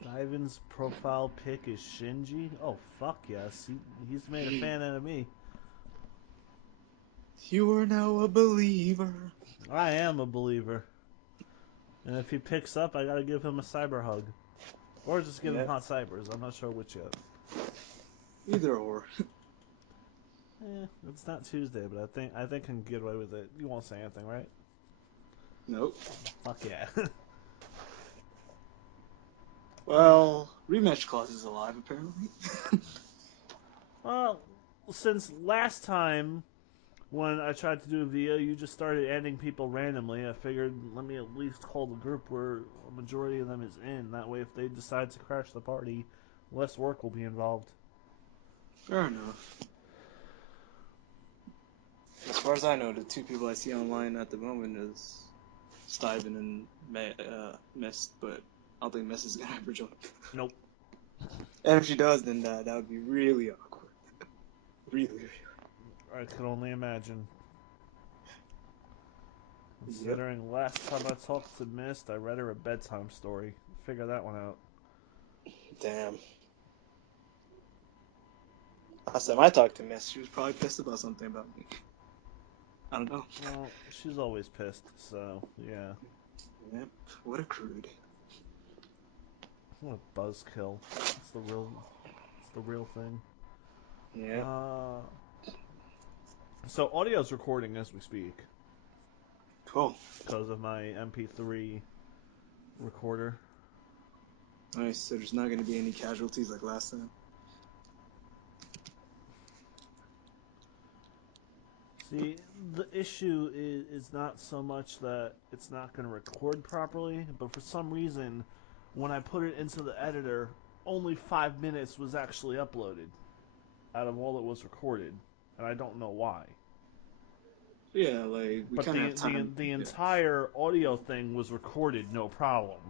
Stivan's profile pic is Shinji? Oh, fuck yes. He's made a fan out of me. You are now a believer. I am a believer. And if he picks up, I gotta give him a cyber hug. Or just give him Yeah, hot cybers. I'm not sure which yet. either or. It's not Tuesday, but I think I can get away with it. You won't say anything, right? Nope. Fuck yeah. Well, rematch clause is alive apparently. Well, since last time when I tried to do a video, you just started adding people randomly. I figured let me at least call the group where a majority of them is in. That way, if they decide to crash the party, less work will be involved. Fair enough. As far as I know, the two people I see online at the moment is Stivan and Mist, but I don't think Mist is gonna ever join. Nope. And if she does, then that would be really awkward. Really, really. I can only imagine. Yep. Considering last time I talked to Mist, I read her a bedtime story. Figure that one out. Damn. Last time I talked to Mist, she was probably pissed about something about me. I don't know. Well, she's always pissed, so yeah. Yep. What a crude. What a buzzkill. It's the real thing. Yep. Uh, so audio's recording as we speak Cool. because of my MP3 recorder. Nice. So there's not gonna be any casualties like last time. See, the issue is not so much that it's not going to record properly, but for some reason, when I put it into the editor, only 5 minutes was actually uploaded out of all that was recorded, and I don't know why. Yeah, like we But kind of the have the time. the Yeah. entire audio thing was recorded, no problem,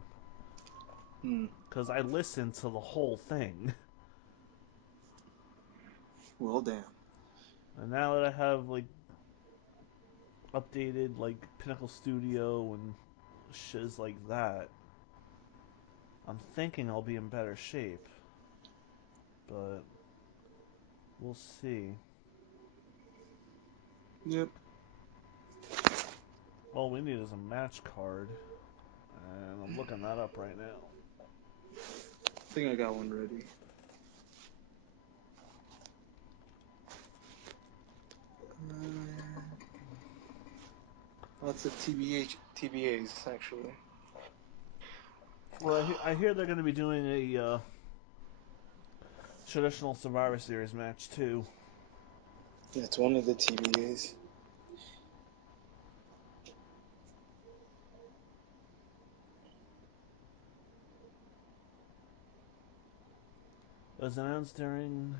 Hmm. because I listened to the whole thing. Well, damn. And now that I have like updated like Pinnacle Studio and shiz like that, I'm thinking I'll be in better shape. But we'll see. Yep. All we need is a match card, and I'm looking that up right now. I think I got one ready. Lots of TBAs actually. Well, I hear they're going to be doing a traditional Survivor Series match too. That's one of the TBAs. It was announced during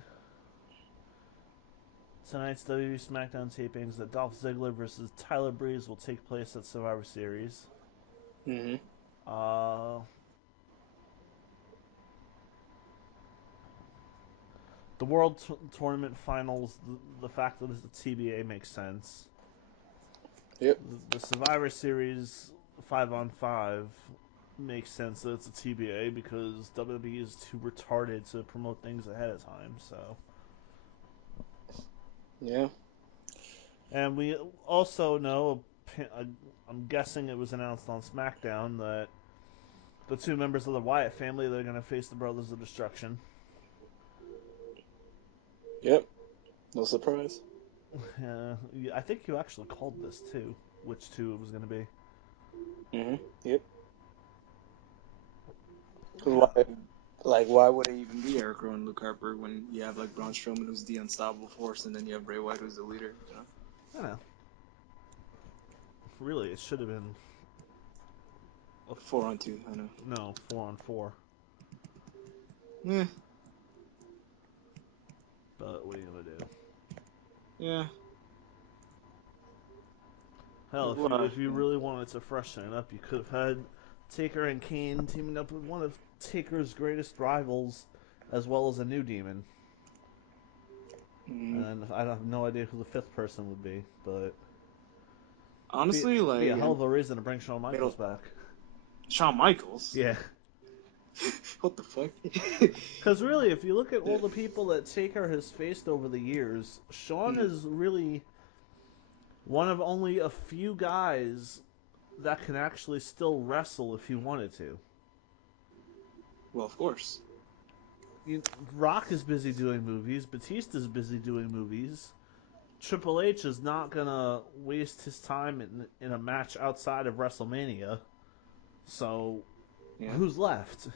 tonight's WWE SmackDown tapings that Dolph Ziggler versus Tyler Breeze will take place at Survivor Series. Mm-hmm. Uh, the World Tournament Finals, the fact that it's a TBA makes sense. Yep. The Survivor Series 5-on-5 makes sense that it's a TBA because WWE is too retarded to promote things ahead of time. So, Yeah. and we also know, I'm guessing it was announced on SmackDown that the two members of the Wyatt family they're going to face the Brothers of Destruction. Yep. No surprise. I think you actually called this too, which two it was going to be. Mm-hmm. Yep. 'Cause Yeah, why would it even be Eric Rowan and Luke Harper when you have like Braun Strowman who's the unstoppable force and then you have Bray Wyatt who's the leader, you know? I know. Really, it should have been a 4-on-2, I know. no 4-on-4. Yeah. But what are you gonna do? Yeah. Hell, if you Well, if you really wanted to freshen it up, you could have had Taker and Kane teaming up with one of Taker's greatest rivals, as well as a new demon. mm, And I have no idea who the fifth person would be, but honestly, be like a hell of a reason to bring Shawn Michaels middle back. Shawn Michaels. Yeah, What the fuck? Because really, if you look at Yeah. all the people that Taker has faced over the years, Shawn Hmm. is really one of only a few guys that can actually still wrestle if he wanted to. Well, of course. You, Rock is busy doing movies. Batista's busy doing movies. Triple H is not gonna waste his time in a match outside of WrestleMania. So Yeah. who's left?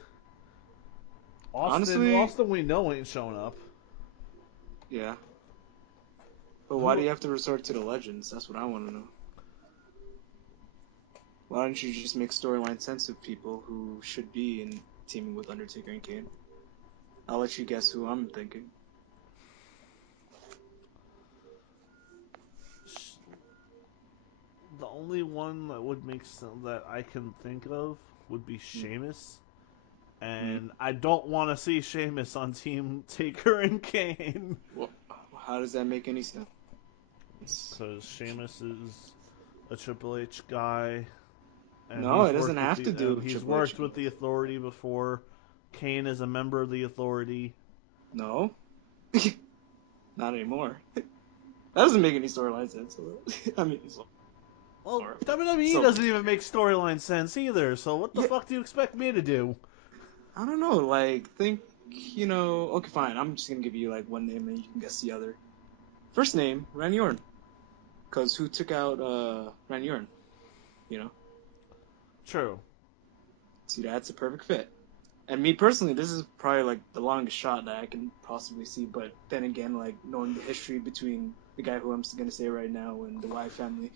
Austin. Honestly, Austin, we know ain't showing up. yeah. But why do Who? you have to resort to the legends? That's what I want to know. Why don't you just make storyline sense of people who should be in teaming with Undertaker and Kane? I'll let you guess who I'm thinking. The only one that would make sense that I can think of would be Hmm. Sheamus, Hmm. and I don't want to see Sheamus on Team Taker and Kane Well, how does that make any sense? because Sheamus is a Triple H guy, and No, it doesn't have to do with he's Triple H. worked with the Authority before. Kane is a member of the Authority. No, not anymore. That doesn't make any storyline sense. I mean, Well, sorry. WWE So, doesn't even make storyline sense either. So what the yeah, fuck do you expect me to do? I don't know. Like, think, okay, fine. I'm just gonna give you like one name and you can guess the other. First name, Randy Orton. Because who took out Randy Orton? You know, True. see, that's a perfect fit. And me personally, this is probably like the longest shot that I can possibly see. But then again, like knowing the history between the guy who I'm gonna say right now and the Wyatt family,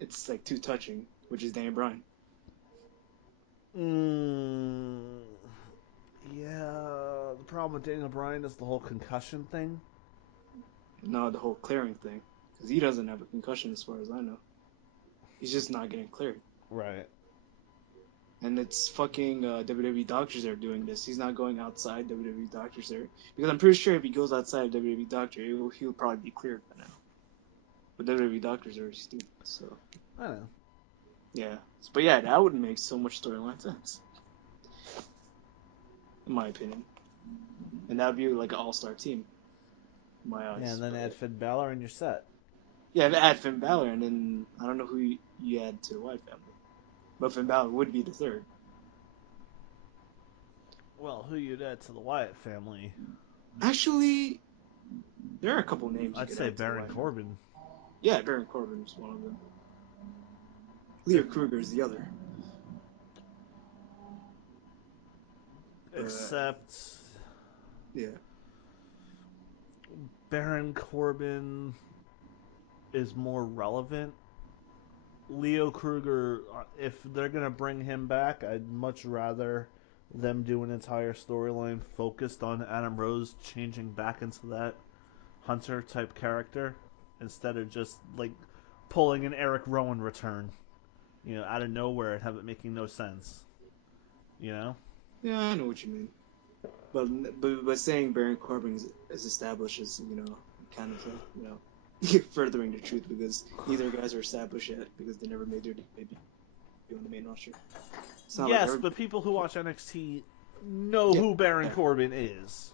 it's like too touching, which is Daniel Bryan. Mm, yeah. The problem with Daniel Bryan is the whole concussion thing. No, the whole clearing thing, because he doesn't have a concussion as far as I know. He's just not getting cleared. Right. And it's fucking WWE doctors that are doing this. He's not going outside WWE doctors there. Because I'm pretty sure if he goes outside WWE doctor, he'll probably be cleared by now. But WWE doctors are stupid, so I know. yeah. But yeah, that would make so much storyline sense, in my opinion. And that would be like an all-star team, in my Yeah, eyes. and then add But Finn Balor and you're set. yeah, add Finn Balor, and then I don't know who you add to the White family. But Finn Balor would be the third. Well, who you'd add to the Wyatt family? Actually, there are a couple names you I'd could say add to the Baron White family. Corbin. Yeah, Baron Corbin is one of them. Leo Kruger is the other. But Except yeah. Baron Corbin is more relevant. Leo Kruger, if they're gonna bring him back, I'd much rather them do an entire storyline focused on Adam Rose changing back into that Hunter type character instead of just like pulling an Eric Rowan return, out of nowhere and have it making no sense. You know? Yeah, I know what you mean. But saying Baron Corbin is established is kind of furthering the truth because neither guys are established yet because they never made their debut on the main roster. It's not like Yes, every but people who watch NXT know yeah, who Baron yeah. Corbin is.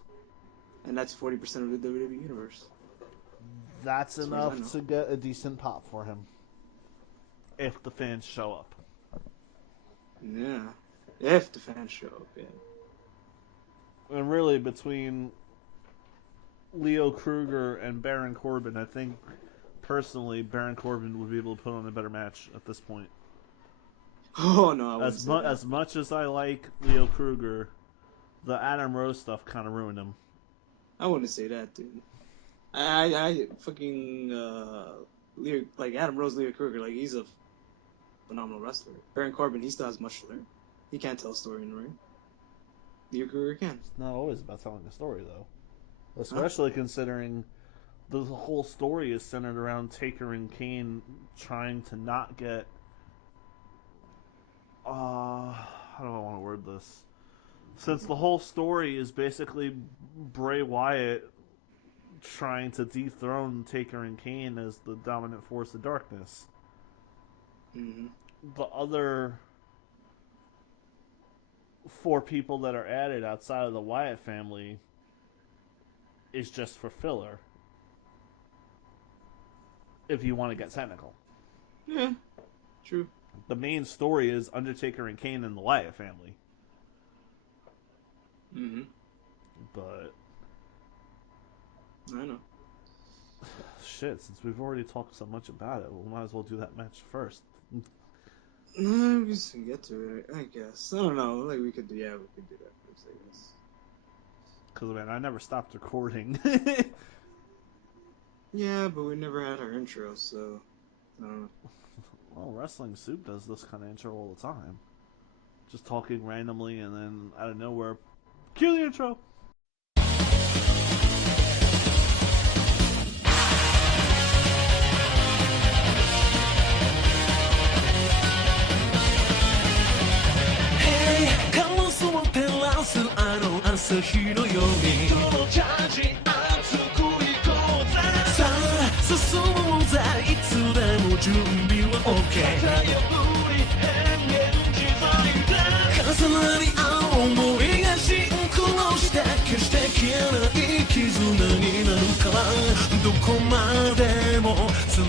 And that's 40% of the WWE universe, That's as far as I enough know. to get a decent pop for him if the fans show up. Yeah, if the fans show up, yeah. And really, between Leo Kruger and Baron Corbin, I think personally Baron Corbin would be able to put on a better match at this point. Oh no, I wouldn't say that. As much as I like Leo Kruger, the Adam Rose stuff kind of ruined him. I wouldn't say that, dude. I fucking Leo, like Adam Rose, Leo Kruger, like he's a phenomenal wrestler. Baron Corbin, he still has much to learn. He can't tell a story in the ring. Leo Kruger can. It's not always about telling a story, though. Huh? Especially considering the whole story is centered around Taker and Kane trying to not get. How do I want to word this? Since the whole story is basically Bray Wyatt trying to dethrone Taker and Kane as the dominant force of darkness. Mm-hmm. The other 4 people that are added outside of the Wyatt family is just for filler. If you want to get technical, Yeah, true. the main story is Undertaker and Kane and the Wyatt family. Mm-hmm. But I know. shit, since we've already talked so much about it, we might as well do that match first. No, we can get to it, I guess. I don't know. Like we could do that first, I guess. Because, man, I never stopped recording. Yeah, but we never had our intro, so I don't know. Well, Wrestling Soup does this kind of intro all the time. Just talking randomly and then out of nowhere, cue the intro. Hey, カオスを照らすあの朝日のようにこのチャージ熱くいこうぜさあ進もうぜいつでも準備は OK 型破り変幻自在で重なり合う想いがシンクロして決して消えない絆になるからどこまでも強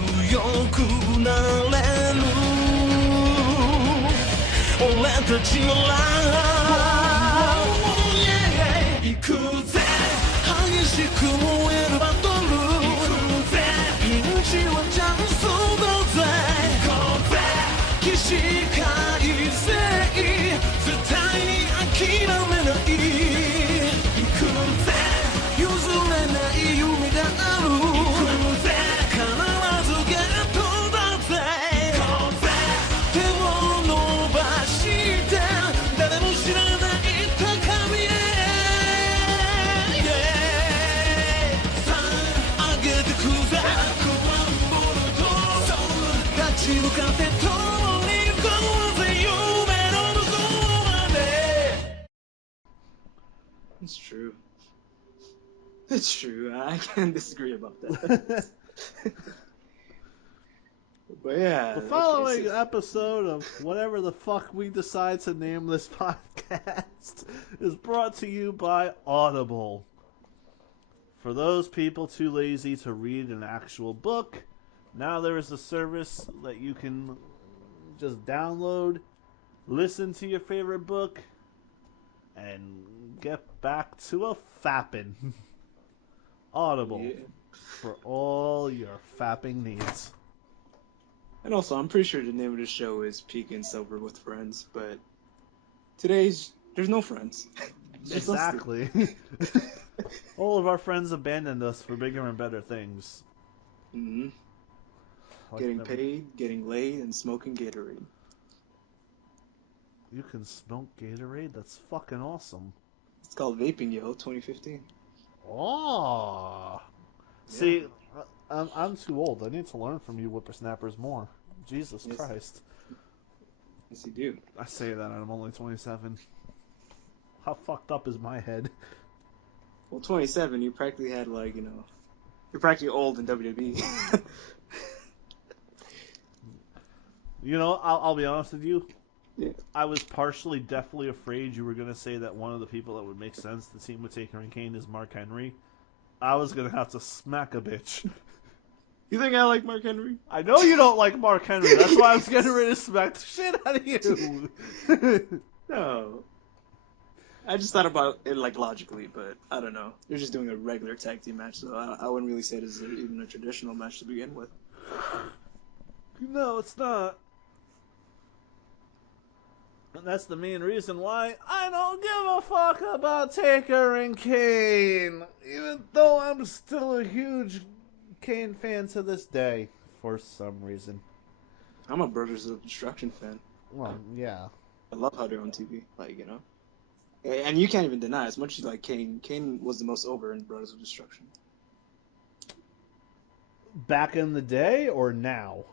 くなれる俺たちのライブ行くぜ激しく燃えるバトル行くぜピンチはチャンスだぜ行こうぜ起死回生絶対に諦めない行くぜ譲れない夢がある行くぜ必ずゲットだぜ行こうぜ手を伸ばして誰も知らない高みへさあ上げてくぜ100万ボルト立ち向かって共に行こうぜ夢の向こうまで It's true. It's true. I can't disagree about that. But yeah, The following okay, so, episode of whatever the fuck we decide to name this podcast is brought to you by Audible. For those people too lazy to read an actual book, now there is a service that you can just download, listen to your favorite book, and get back to a fapping. Audible. yeah. For all your fapping needs. And also, I'm pretty sure the name of the show is Pika and Silver with Friends, but there's no friends. Just us two. Exactly. All of our friends abandoned us for bigger and better things. Mm-hmm. Like Getting them. paid, getting laid, and smoking Gatorade. You can smoke Gatorade? That's fucking awesome. It's called Vaping Yo 2015. Oh. See, I'm too old. I need to learn from you whippersnappers more. Jesus Yes. Christ. Yes, you do. I say that and I'm only 27. How fucked up is my head? Well, 27, you practically had, like, you're practically old in WWE. You know, I'll be honest with you. Yeah. I was partially definitely afraid you were going to say that one of the people that would make sense to team with Taker and Kane is Mark Henry. I was going to have to smack a bitch. You think I like Mark Henry? I know you don't like Mark Henry. That's why I was getting ready to smack the shit out of you. No. I just thought about it, like, logically, but I don't know. They're just doing a regular tag team match, so I wouldn't really say this is even a traditional match to begin with. No, it's not. And that's the main reason why I don't give a fuck about Taker and Kane. Even though I'm still a huge Kane fan to this day, for some reason. I'm a Brothers of Destruction fan. Well, yeah. I love how they're on TV, like, And you can't even deny, as much as you like Kane was the most over in Brothers of Destruction. Back in the day or now?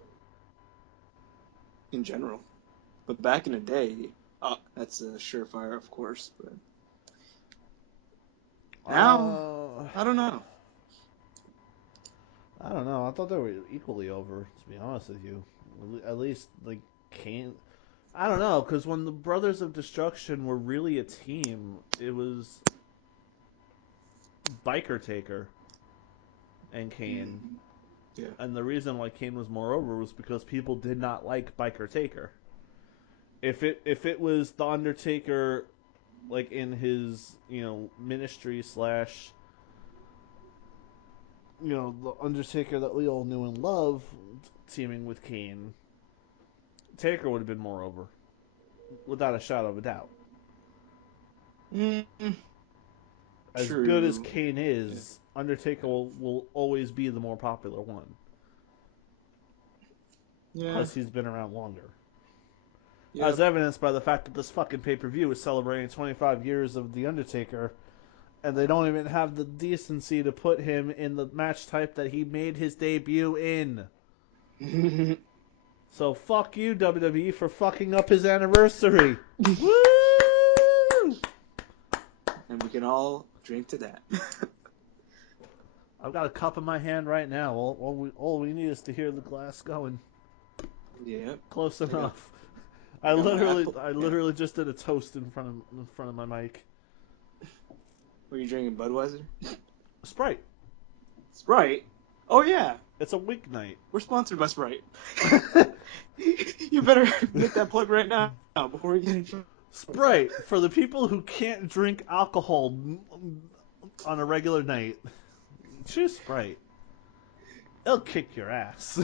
In general. But back in the day, that's a surefire, of course, but now, I don't know. I don't know. I thought they were equally over, to be honest with you. At least, like, Kane... I don't know, because when the Brothers of Destruction were really a team, it was Biker Taker and Kane. Yeah. And the reason why Kane was more over was because people did not like Biker Taker. If it was the Undertaker, like in his ministry slash the Undertaker that we all knew and loved, teaming with Kane, Taker would have been more over, without a shadow of a doubt. As True. good as Kane is, Undertaker will always be the more popular one. Yeah. Plus, he's been around longer. Yep. As evidenced by the fact that this fucking pay-per-view is celebrating 25 years of The Undertaker, and they don't even have the decency to put him in the match type that he made his debut in. So fuck you, WWE, for fucking up his anniversary. Woo! And we can all drink to that. I've got a cup in my hand right now. All we need is to hear the glass going. Yep. Close enough. I I got my literally apple. just did a toast in front of my mic. Were you drinking Budweiser? Sprite. Sprite? Oh yeah. It's a weeknight. We're sponsored by Sprite. You better make that plug right now before we get in trouble. Sprite, for the people who can't drink alcohol on a regular night, choose Sprite. It'll kick your ass.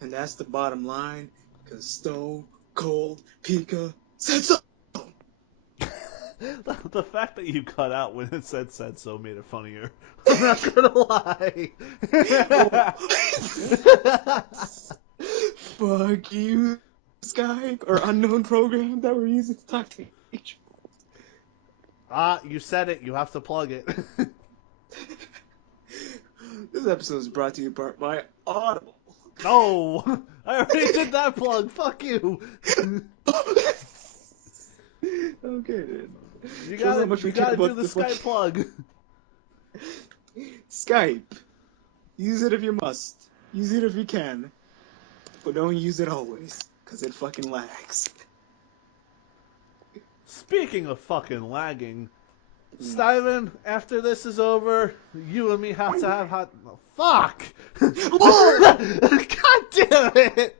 And that's the bottom line, because Stone Cold Pika said so. The fact that you cut out when it said so made it funnier. I'm not gonna lie. Fuck you, Skype, or unknown program that we're using to talk to each other. You said it. You have to plug it. This episode is brought to you by Audible. No, I already did that plug. Fuck you. Okay, then. You Shows how gotta, much we you care gotta do about the the Skype plug. Skype. Use it if you must. Use it if you can. But don't use it always, because it fucking lags. Speaking of fucking lagging, Stivan, after this is over, you and me have to have hot... Oh, fuck! God damn it!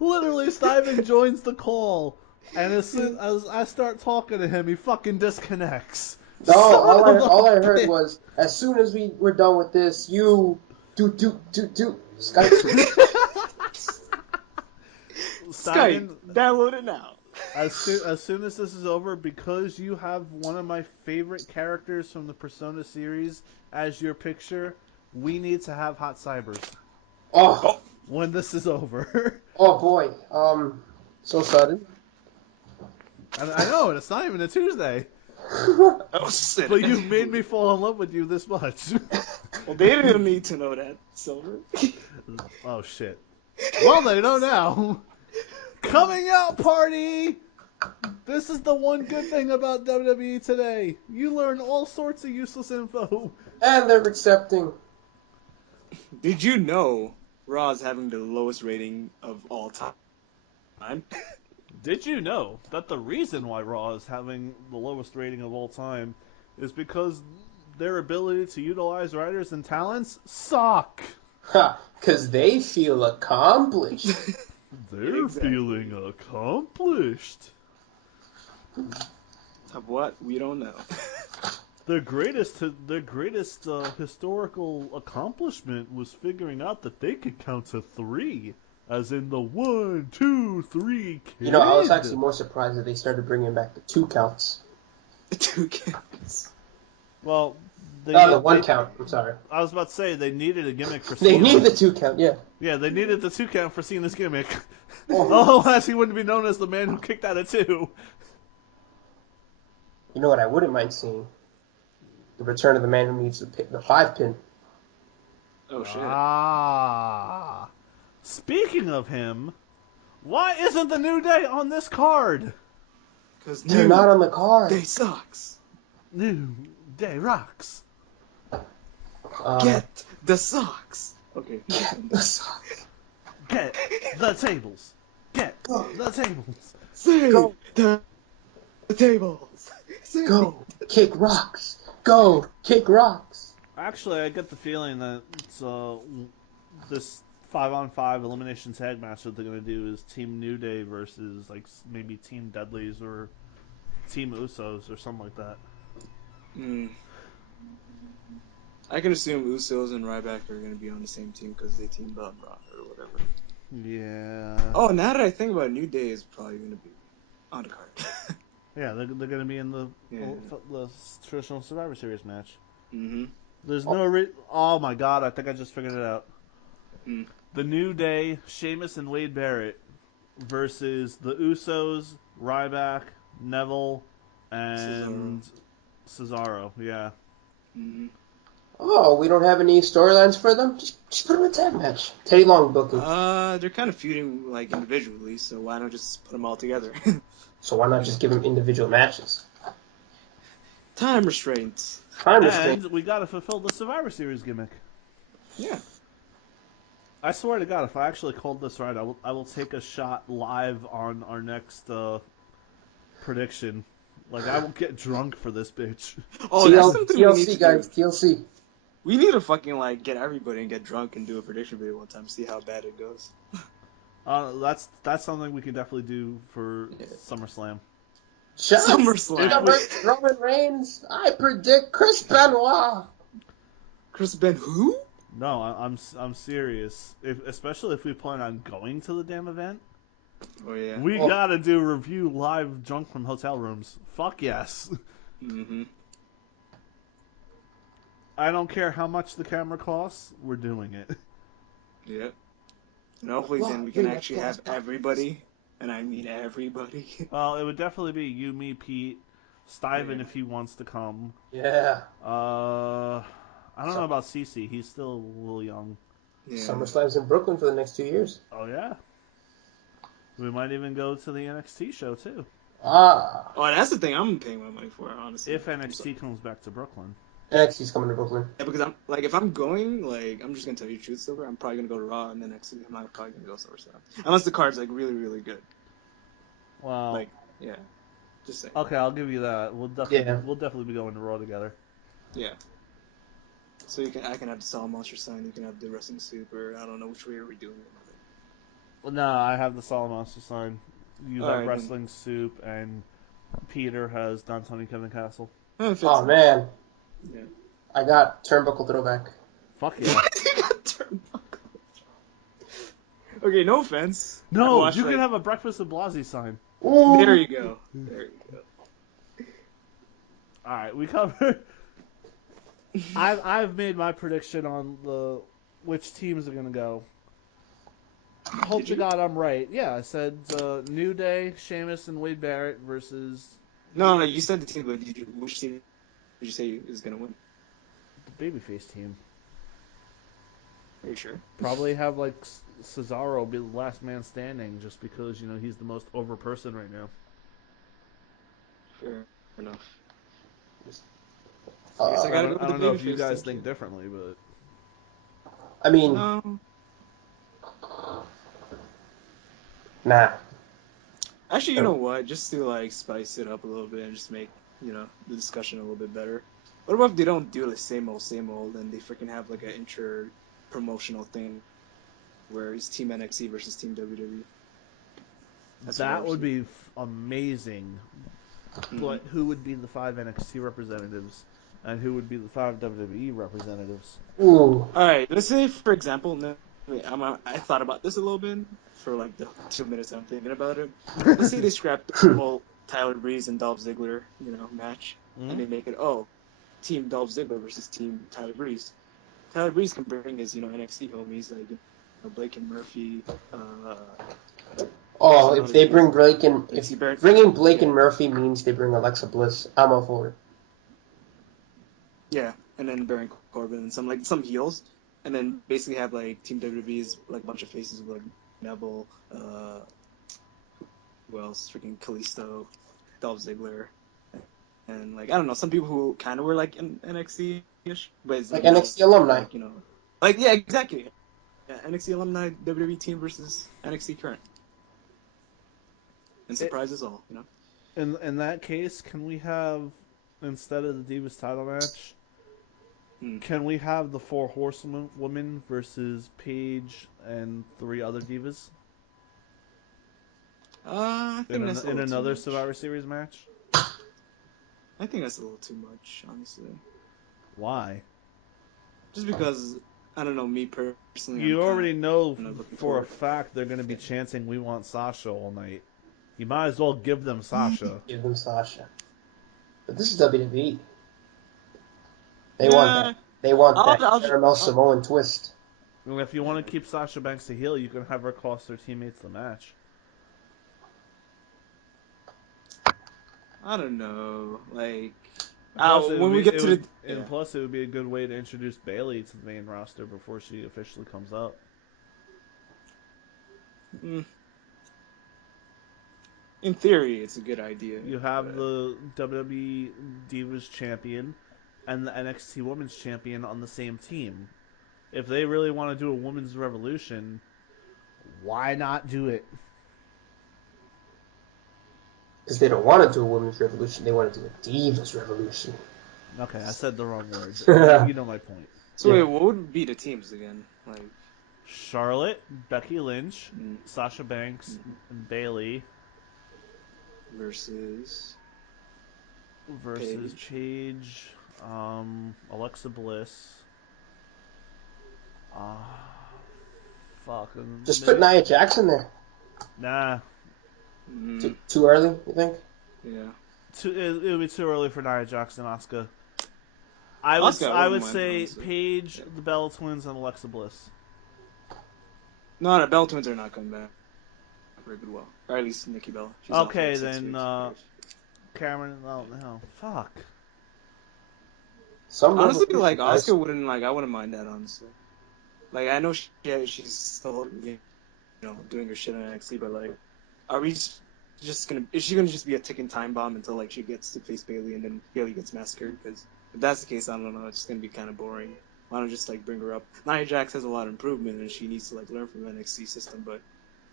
Literally, Stivan joins the call, and as soon as I start talking to him, he fucking disconnects. No, all I heard was, as soon as we were done with this, you do Skype. Skype, download it now. As soon as this is over, because you have one of my favorite characters from the Persona series as your picture, we need to have Hot Cybers. Oh. When this is over. Oh boy. So sudden. I know, and it's not even a Tuesday. Oh shit. But you made me fall in love with you this much. Well, they didn't need to know that, Silver. Oh shit. Well, they know now. Coming out party! This is the one good thing about WWE today. You learn all sorts of useless info. And they're accepting. Did you know Raw's having the lowest rating of all time? Did you know that the reason why Raw is having the lowest rating of all time is because their ability to utilize writers and talents suck? Ha! Because they feel accomplished. They're feeling accomplished. Of what? We don't know. Their greatest historical accomplishment was figuring out that they could count to 3, as in the 1, 2, 3 kid. You know, I was actually more surprised that they started bringing back the 2 counts. The 2 counts. Well, the 1 count. I'm sorry. I was about to say they needed a gimmick for They Cena. need the 2 count, yeah. Yeah, they needed the 2 count for Cena's gimmick. Oh. Otherwise, he wouldn't be known as the man who kicked out of 2. You know what I wouldn't mind seeing? The return of the man who needs the 5 pin. Oh shit. Ah. Speaking of him, why isn't the New Day on this card? Because They're not on the card. Day sucks. New Day rocks. Get the socks. Okay. Get the socks. Get the tables. Get the tables. Say Go. the tables. Say Go. Kick rocks. Go. Kick rocks. Actually, I get the feeling that it's, this 5-on-5 elimination tag match that they're gonna do is Team New Day versus like maybe Team Deadlies or Team Usos or something like that. I can assume Usos and Ryback are going to be on the same team because they teamed up Raw or whatever. Yeah. Oh, now that I think about it, New Day is probably going to be on the card. Yeah, they're gonna be in the traditional Survivor Series match. Mm-hmm. There's no oh my god, I think I just figured it out. The New Day, Sheamus and Wade Barrett versus the Usos, Ryback, Neville, and Cesaro. Yeah. Mm-hmm. Oh, we don't have any storylines for them? Just put them in a tag match. Teddy Long booking. They're kind of feuding like individually, so why not just put them all together? So why not just give them individual matches? Time restraints. Time restraint. And we gotta fulfill the Survivor Series gimmick. Yeah. I swear to God, if I actually called this right, I will take a shot live on our next prediction. Like, I will get drunk for this bitch. Oh, that's something we need to TLC, guys. do. TLC. We need to fucking like get everybody and get drunk and do a prediction video one time, see how bad it goes. That's something we can definitely do for SummerSlam. SummerSlam. Roman Reigns. I predict Chris Benoit. Chris Ben who? No, I'm serious. Especially if we plan on going to the damn event. Oh yeah. We gotta do review live drunk from hotel rooms. Fuck yes. Mm-hmm. I don't care how much the camera costs. We're doing it. Yep. And hopefully then we can actually have everybody, and I mean everybody. Well, it would definitely be you, me, Pete, Stivan if he wants to come. Yeah. I don't know about CC. He's still a little young. Yeah. SummerSlam's in Brooklyn for the next 2 years. Oh yeah. We might even go to the NXT show too. Ah. Oh, that's the thing I'm paying my money for, honestly. If NXT comes back to Brooklyn. NXT's coming to Brooklyn. Yeah, because I'm like, if I'm going, like, I'm just gonna tell you the truth, Silver. I'm probably gonna go to Raw and then NXT. I'm not probably gonna go SummerSlam unless the card's like really, really good. Well, Like, yeah, just saying. okay, I'll give you that. We'll definitely be going to Raw together. Yeah. So I can have the Saw Monster sign. You can have the Wrestling Super. I don't know which way are we doing it. Well, no, I have the Solid Monster sign. You have Alright, Wrestling Soup, and Peter has Don Tony Kevin Castle. Oh, man. Yeah. I got Turnbuckle Throwback. Fuck yeah. Okay, no offense. No, you can have a Breakfast with Blasey sign. Ooh. There you go. There you go. Alright, we covered. I've made my prediction on which teams are gonna go. Hope to God I'm right. Yeah, I said New Day, Sheamus, and Wade Barrett versus No, you said the team, but which team did you say is gonna win? the babyface team. Are you sure? Probably have like Cesaro be the last man standing, just because he's the most over person right now. Fair enough. I don't know if you guys think differently, but I mean, No. nah. Actually, you know what? Just to like spice it up a little bit and just make the discussion a little bit better. What about if they don't do the same old, and they freaking have like an inter-promotional thing where it's Team NXT versus Team WWE? that would be amazing. Mm-hmm. But who would be the 5 NXT representatives, and who would be the 5 WWE representatives? Ooh. All right, let's say for example, I thought about this a little bit for like the 2 minutes I'm thinking about it. Let's say they scrap the whole Tyler Breeze and Dolph Ziggler, match, and they make it Team Dolph Ziggler versus Team Tyler Breeze. Tyler Breeze can bring his NXT homies like Blake and Murphy. If they bring Blake and bringing Blake and Murphy means they bring Alexa Bliss, I'm all for it. Yeah, and then Baron Corbin and some heels, and then basically have like Team WWE's like a bunch of faces with like Neville, who else? Freaking Kalisto, Dolph Ziggler, and like I don't know, some people who kind of were like in NXT-ish, but it's Like NXT alumni. like yeah, exactly. NXT alumni WWE team versus NXT current, and surprise us all. In that case, can we have, instead of the Divas title match, can we have the 4 Horsewomen versus Paige and 3 other Divas? I think that's a In little too another much. Survivor Series match? I think that's a little too much, honestly. Why? Just because, I don't know, me personally. You already know looking for a forward. fact they're going to be chanting, "We want Sasha" all night. You might as well give them Sasha. Give them Sasha. But this is WWE. They want that. They want that caramel Samoan twist. And if you want to keep Sasha Banks a heel, you can have her cost her teammates the match. I don't know, like. Plus, When we get to the. And plus, it would be a good way to introduce Bayley to the main roster before she officially comes up. In theory, it's a good idea. You have the WWE Divas Champion and the NXT Women's Champion on the same team. If they really want to do a women's revolution, why not do it? Because they don't want to do a women's revolution, they want to do a Divas revolution. Okay, I said the wrong words. You know my point. So wait, what would be the teams again? Like Charlotte, Becky Lynch, Sasha Banks, and Bayley versus Paige, Alexa Bliss. Fuck. Just put Nia Jax in there. Nah. Too early, you think? Yeah. It would be too early for Nia Jax and Asuka. I would say Paige, the Bella Twins, and Alexa Bliss. No, the Bella Twins are not coming back very good. Well, or at least Nikki Bella. She's okay, then Cameron. Oh no, fuck. Honestly, like Asuka wouldn't like. I wouldn't mind that honestly. Like I know she's still doing her shit on NXT, but like, are we just gonna? Is she gonna just be a ticking time bomb until like she gets to face Bayley and then Bayley gets massacred? Because if that's the case, I don't know. It's just gonna be kind of boring. Why don't just like bring her up? Nia Jax has a lot of improvement and she needs to like learn from the NXT system, but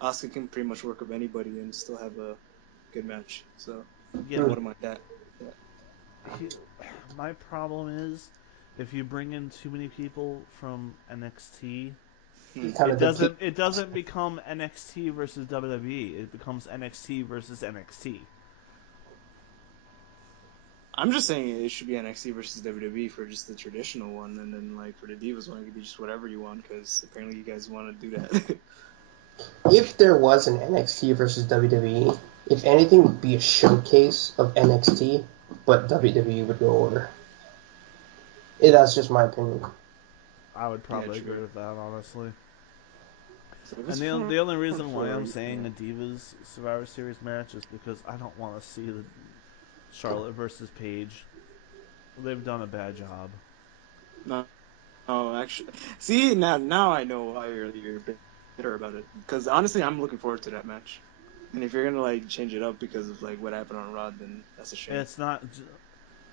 Asuka can pretty much work with anybody and still have a good match. So yeah, what am I that? Yeah. My problem is if you bring in too many people from NXT, it doesn't become NXT versus WWE. It becomes NXT versus NXT. I'm just saying it should be NXT versus WWE for just the traditional one, and then like for the Divas one, it could be just whatever you want because apparently you guys want to do that. If there was an NXT versus WWE, if anything, would be a showcase of NXT, but WWE would go over. That's just my opinion. I would probably agree with that, honestly. So and the only reason why I'm saying a Divas Survivor Series match is because I don't want to see the Charlotte versus Paige. They've done a bad job. No. Oh, actually, see now I know why you're bitter about it. Because honestly, I'm looking forward to that match. And if you're gonna like change it up because of like what happened on Raw, then that's a shame. It's not.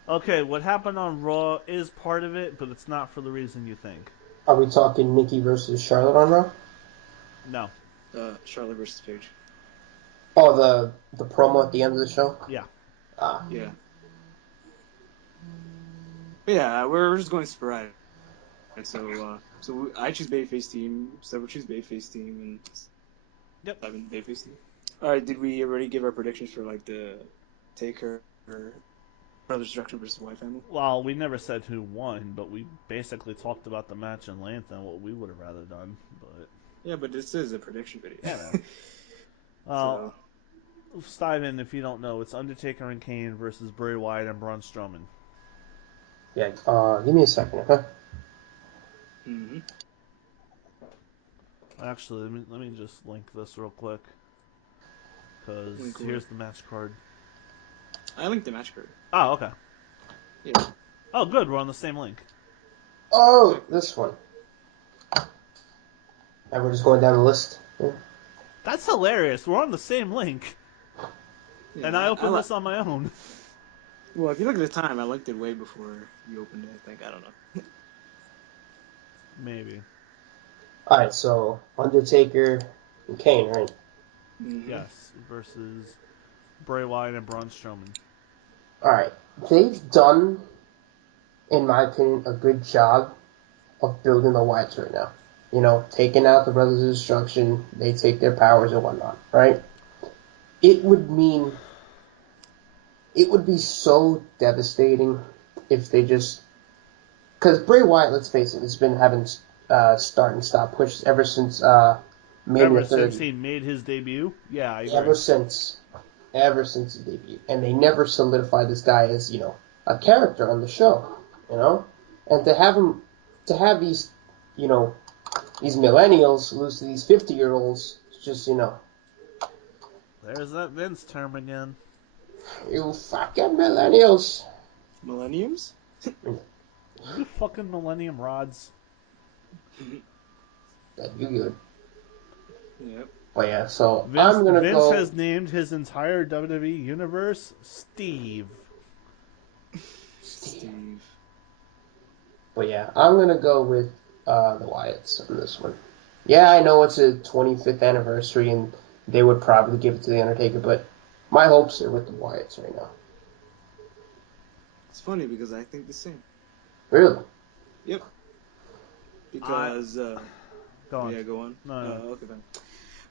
Okay, what happened on Raw is part of it, but it's not for the reason you think. Are we talking Nikki versus Charlotte on Raw? No. Charlotte versus Paige. Oh, the promo at the end of the show? Yeah. Yeah. But yeah, we're just going sporadic. And so I choose Bayface team, several choose Bayface team, and Bayface team. Alright, did we already give our predictions for like the Taker or Brothers Destruction versus White Family? Well, we never said who won, but we basically talked about the match in length and what we would have rather done. But yeah, but this is a prediction video. Yeah. Well, Stivan, if you don't know, it's Undertaker and Kane versus Bray Wyatt and Braun Strowman. Yeah, give me a second, okay? Mm-hmm. Actually, let me just link this real quick. Because here's the match card. I linked the match card. Oh, okay. Yeah. Oh, good. We're on the same link. Oh, this one. And we're just going down the list. Yeah. That's hilarious. We're on the same link. Yeah, and I opened this on my own. Well, if you look at the time, I linked it way before you opened it, I think. I don't know. Maybe. All right, so Undertaker and Kane, right? Mm-hmm. Yes, versus Bray Wyatt and Braun Strowman. All right, they've done, in my opinion, a good job of building the Wyatts right now. You know, taking out the Brothers of Destruction, they take their powers and whatnot, right? It would mean, it would be so devastating if they just, because Bray Wyatt, let's face it, has been having start and stop pushes ever since Made in the Ever since 30. he made his debut, yeah, I agree. Ever since, ever since his debut, and they never solidified this guy as a character on the show, and to have these, you know, these millennials lose to these 50-year-olds, it's just There's that Vince term again. you fucking millennials. Millenniums? You fucking Millennium Rods. That'd be good. Yep. But yeah, so Vince, I'm gonna Vince go. has named his entire WWE universe Steve. Steve. But yeah, I'm gonna go with the Wyatts on this one. Yeah, I know it's a 25th anniversary, and they would probably give it to the Undertaker, but my hopes are with the Wyatts right now. It's funny because I think the same. Really? Yep. Because Go on. yeah, go on. No. Okay, fine.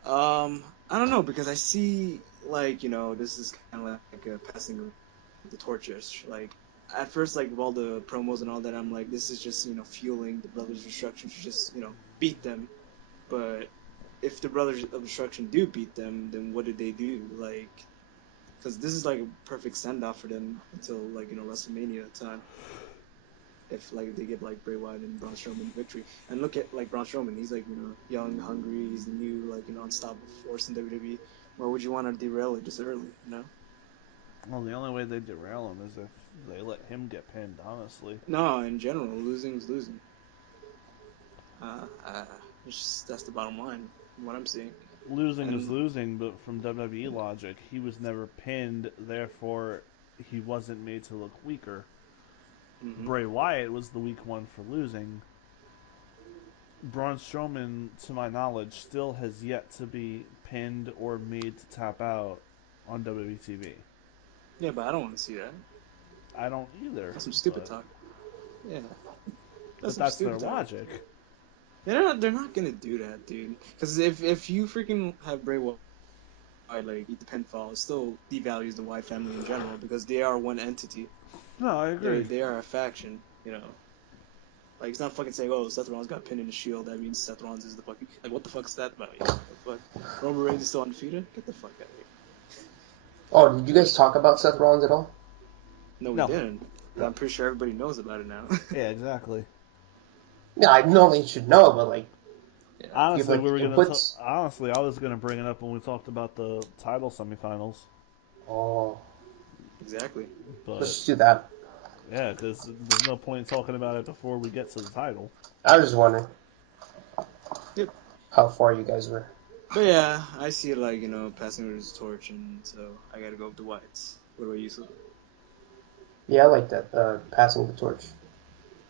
I don't know because I see this is kind of like passing of the torches. Like at first, like with all the promos and all that, I'm like, this is just fueling the Brothers of Destruction to just beat them. But if the Brothers of Destruction do beat them, then what did they do? Like, because this is like a perfect send off for them until WrestleMania time. If like they get like Bray Wyatt and Braun Strowman victory, and look at like Braun Strowman, he's like young, hungry, he's the new like unstoppable force in WWE. Why would you want to derail it this early? Well, the only way they derail him is if they let him get pinned, honestly. No, in general, losing's losing. That's the bottom line from what I'm seeing. Losing is And losing, but from WWE logic, he was never pinned, therefore he wasn't made to look weaker. mm-hmm. Bray Wyatt was the weak one for losing. Braun Strowman, to my knowledge, still has yet to be pinned or made to tap out on WWE TV. Yeah, but I don't want to see that. I don't either. That's some stupid talk. Yeah, But some that's their stupid talk. logic. They're not gonna do that, dude. Because if you freaking have Bray Wyatt like eat the pinfall, it still devalues the Wyatt family in general because they are one entity. No, I agree. They are a faction, Like it's not fucking saying, oh, Seth Rollins got pinned in the Shield. That means Seth Rollins is the fucking like. What the fuck is that about? What the fuck? Roman Reigns is still undefeated. Get the fuck out of here. Oh, did you guys talk about Seth Rollins at all? No, we didn't. But I'm pretty sure everybody knows about it now. Yeah, exactly. Yeah, I know they should know, but like, Yeah. Honestly, like we were inputs. honestly, I was gonna bring it up when we talked about the title semifinals. Oh, Exactly. But let's do that. yeah, because there's no point in talking about it before we get to the title. I was just wondering Yep. how far you guys were. But yeah, I see it like passing with his torch, and so I gotta go with the Whites. What about you, Sue? Yeah, I like that. Passing the torch.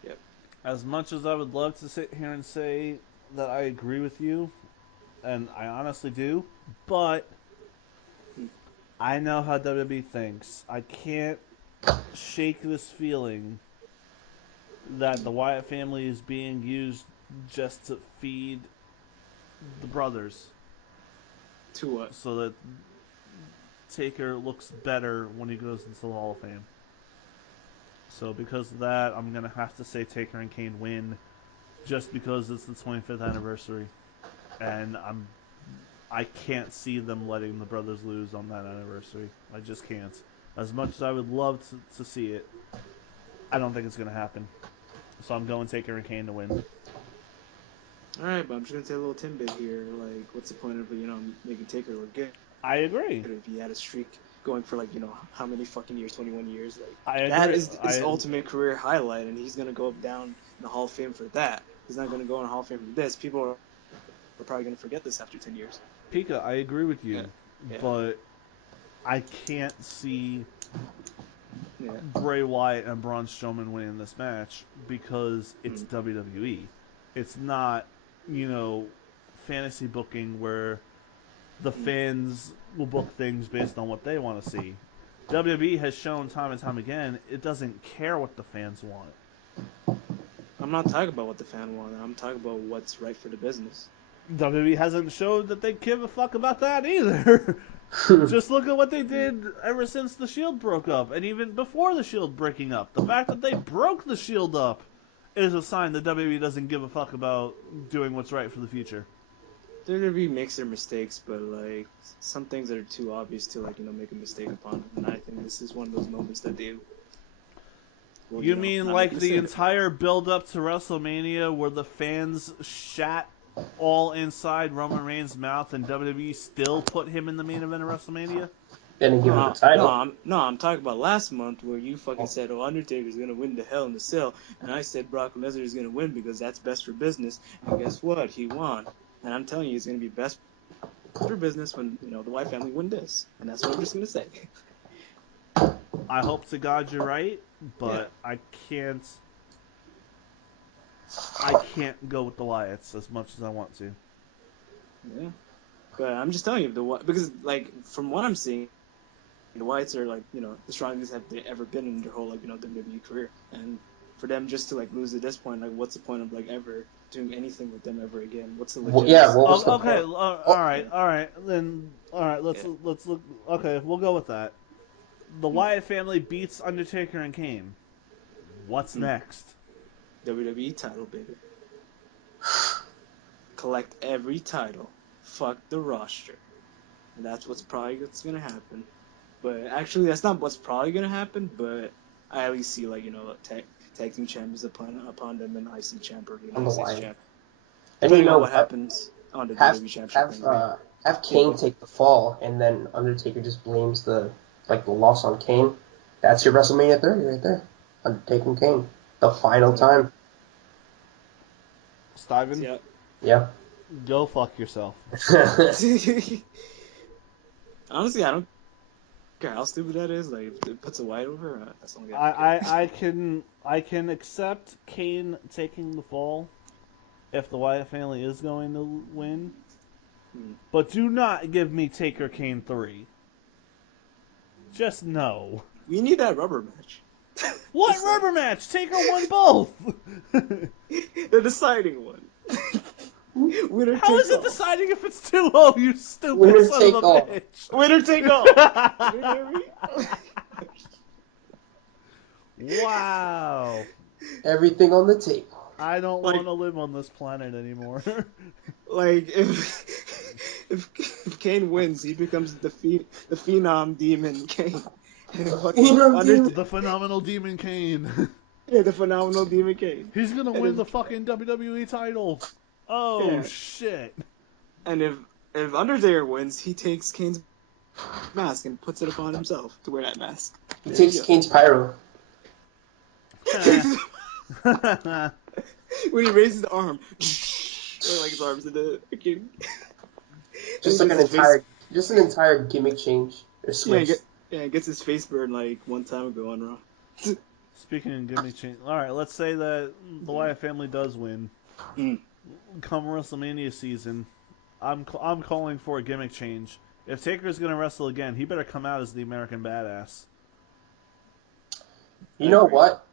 Yep. As much as I would love to sit here and say that I agree with you, and I honestly do, but I know how WWE thinks. I can't shake this feeling that the Wyatt family is being used just to feed the brothers To what? so that Taker looks better when he goes into the Hall of Fame. So because of that, I'm going to have to say Taker and Kane win just because it's the 25th anniversary. And I can't see them letting the brothers lose on that anniversary. I just can't. As much as I would love to see it, I don't think it's going to happen. So I'm going Taker and Kane to win. Alright, but I'm just gonna say a little tidbit here. Like, what's the point of making Taker look good I agree. if he had a streak going for like how many fucking years? 21 years. Like I agree. that is his ultimate career highlight, and he's gonna go down in the Hall of Fame for that. He's not gonna go in the Hall of Fame for this. People are probably gonna forget this after 10 years. Pika, I agree with you, Yeah. but I can't see Yeah. Bray Wyatt and Braun Strowman winning this match because it's WWE. It's not fantasy booking where the fans will book things based on what they want to see. WWE has shown time and time again it doesn't care what the fans want. I'm not talking about what the fan wants. I'm talking about what's right for the business. WWE hasn't showed that they give a fuck about that either. Just look at what they did ever since the Shield broke up, and even before the Shield breaking up. The fact that they broke the Shield up is a sign that WWE doesn't give a fuck about doing what's right for the future. WWE makes their mistakes, but like some things that are too obvious to make a mistake upon, and I think this is one of those moments that they. Well, You mean like the mistake. entire build up to WrestleMania where the fans shat all inside Roman Reigns' mouth and WWE still put him in the main event of WrestleMania? Didn't give him the title. I'm talking about last month where you fucking said, Undertaker's gonna win the Hell in the Cell, and I said Brock Lesnar is gonna win because that's best for business, and guess what? He won. And I'm telling you, it's gonna be best for business when, the White family win this. And that's what I'm just gonna say. I hope to God you're right, but yeah. I can't go with the Wyatts as much as I want to. Yeah. But I'm just telling you, because, from what I'm seeing, the Wyatts are, the strongest have they ever been in their whole, WWE career. And for them just to, lose at this point, what's the point of, ever doing anything with them ever again? What's the legit? Okay, all right. Then, all right, let's look. Okay, we'll go with that. The Wyatt family beats Undertaker and Kane. What's next? WWE title, baby. Collect every title. Fuck the roster. And that's what's going to happen. But actually, that's not what's probably going to happen, but I at least see, tag team champions upon them and IC champ or United States champ. Depending on what happens on the WWE championship. Have Kane take the fall, and then Undertaker just blames the loss on Kane. That's your WrestleMania 30 right there. Undertaker and Kane. The final time. Stivan? Yeah. Go fuck yourself. Honestly, I don't care how stupid that is. If it puts a white over, that's not good. I can accept Kane taking the fall if the Wyatt family is going to win. But do not give me Taker Kane 3. Just no. We need that rubber match. What rubber match? Taker won both. The deciding one. How is it deciding if it's 2-0, you stupid son of a bitch? Winner take all. Wow. Everything on the table. I don't want to live on this planet anymore. If Kane wins, he becomes the Phenom Demon Kane. The Phenomenal Demon Kane. Yeah, the Phenomenal Demon Kane. He's gonna win the fucking WWE title. Oh, shit. And if Undertaker wins, he takes Kane's mask and puts it upon himself to wear that mask. He takes Kane's pyro. When he raises the arm, his arms in the freaking. Just an entire gimmick change. Gets his face burned one time ago on Raw. Speaking of gimmick change, all right, let's say that the Wyatt family does win. Come WrestleMania season, I'm calling for a gimmick change. If Taker's gonna wrestle again, he better come out as the American Badass. You know what?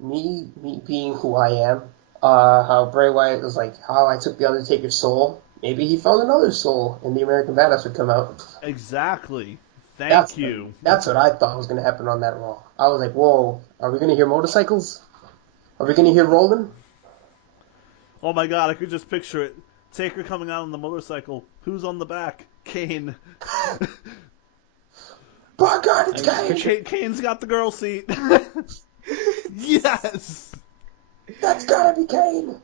Me being who I am, how Bray Wyatt was how I took the Undertaker's soul. Maybe he found another soul, and the American Badass would come out. Exactly. Thank you. That's what I thought was going to happen on that Raw. I was like, whoa, are we going to hear motorcycles? Are we going to hear rolling? Oh my god, I could just picture it. Taker coming out on the motorcycle. Who's on the back? Kane. By God, it's Kane! Kane's got the girl seat. Yes! That's gotta be Kane!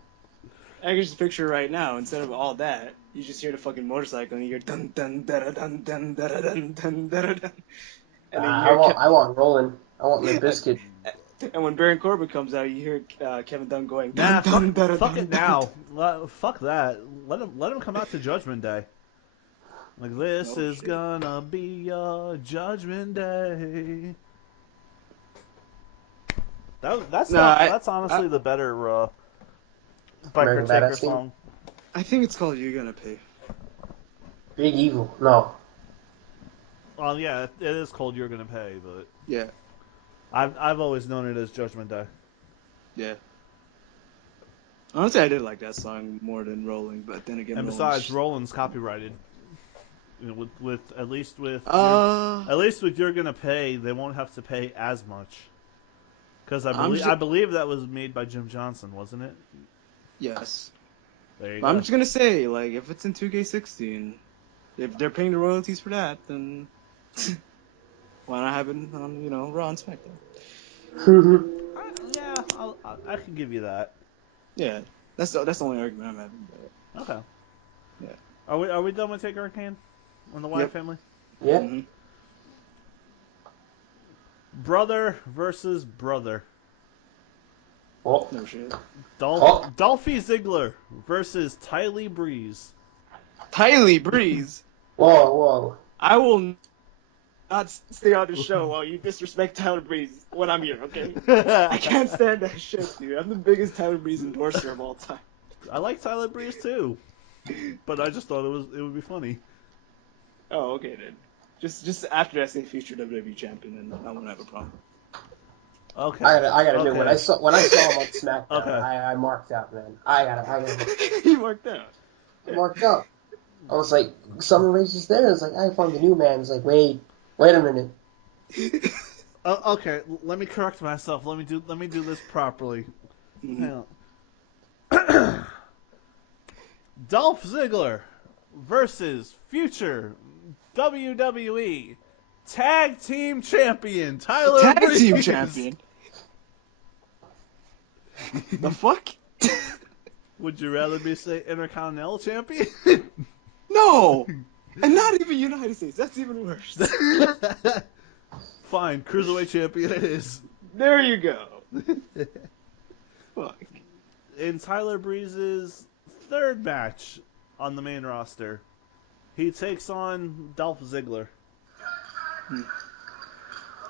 I can just picture right now, instead of all that, you just hear the fucking motorcycle and you hear dun dun da dun dun da dun dun da dun. I want rolling. I want Limp Bizkit. And when Baron Corbin comes out, you hear Kevin Dunn going. Nah, fuck it now. Fuck that. Let him come out to Judgment Day. This is gonna be a Judgment Day. That's honestly the better Biker Taker song. I think it's called You're Gonna Pay. Big Evil. No. Well, yeah, it is called You're Gonna Pay, but Yeah. I've always known it as Judgment Day. Yeah. Honestly, I did like that song more than Rolling, but then again, And besides, Roland's copyrighted. You know, with at least with You're Gonna Pay, they won't have to pay as much. Because I believe that was made by Jim Johnson, wasn't it? Yes. There you But go. I'm just gonna say, like, if it's in 2K16, if they're paying the royalties for that, then why not have it on, Raw and SmackDown? Yeah, I can give you that. Yeah, that's the only argument I'm having. But, Okay. yeah. Are we done with Take Arcane on the Wyatt Yep. family? Yeah. Mm-hmm. Brother versus brother. Oh. No shit. Dolphy Ziggler versus Tylee Breeze. Tylee Breeze. Whoa. I will not stay on the show while you disrespect Tyler Breeze when I'm here, okay? I can't stand that shit, dude. I'm the biggest Tyler Breeze endorser of all time. I like Tyler Breeze too, but I just thought it would be funny. Oh, okay then. Just after I say future WWE champion, then I won't have a problem. Okay. I gotta admit, okay. when I saw him on SmackDown, Okay. I marked out, man. I gotta He marked out. marked out. I was like, Summer Rae's just there. It's like, I found the new man. It's like, wait a minute. Okay, let me correct myself. Let me do this properly. Mm-hmm. Hang on. Dolph Ziggler versus future WWE Tag Team Champion Tyler Tag Breeze. team champion. The fuck? Would you rather be say Intercontinental Champion? No, and not even United States. That's even worse. Fine, Cruiserweight Champion it is. There you go. Fuck. In Tyler Breeze's third match on the main roster, he takes on Dolph Ziggler.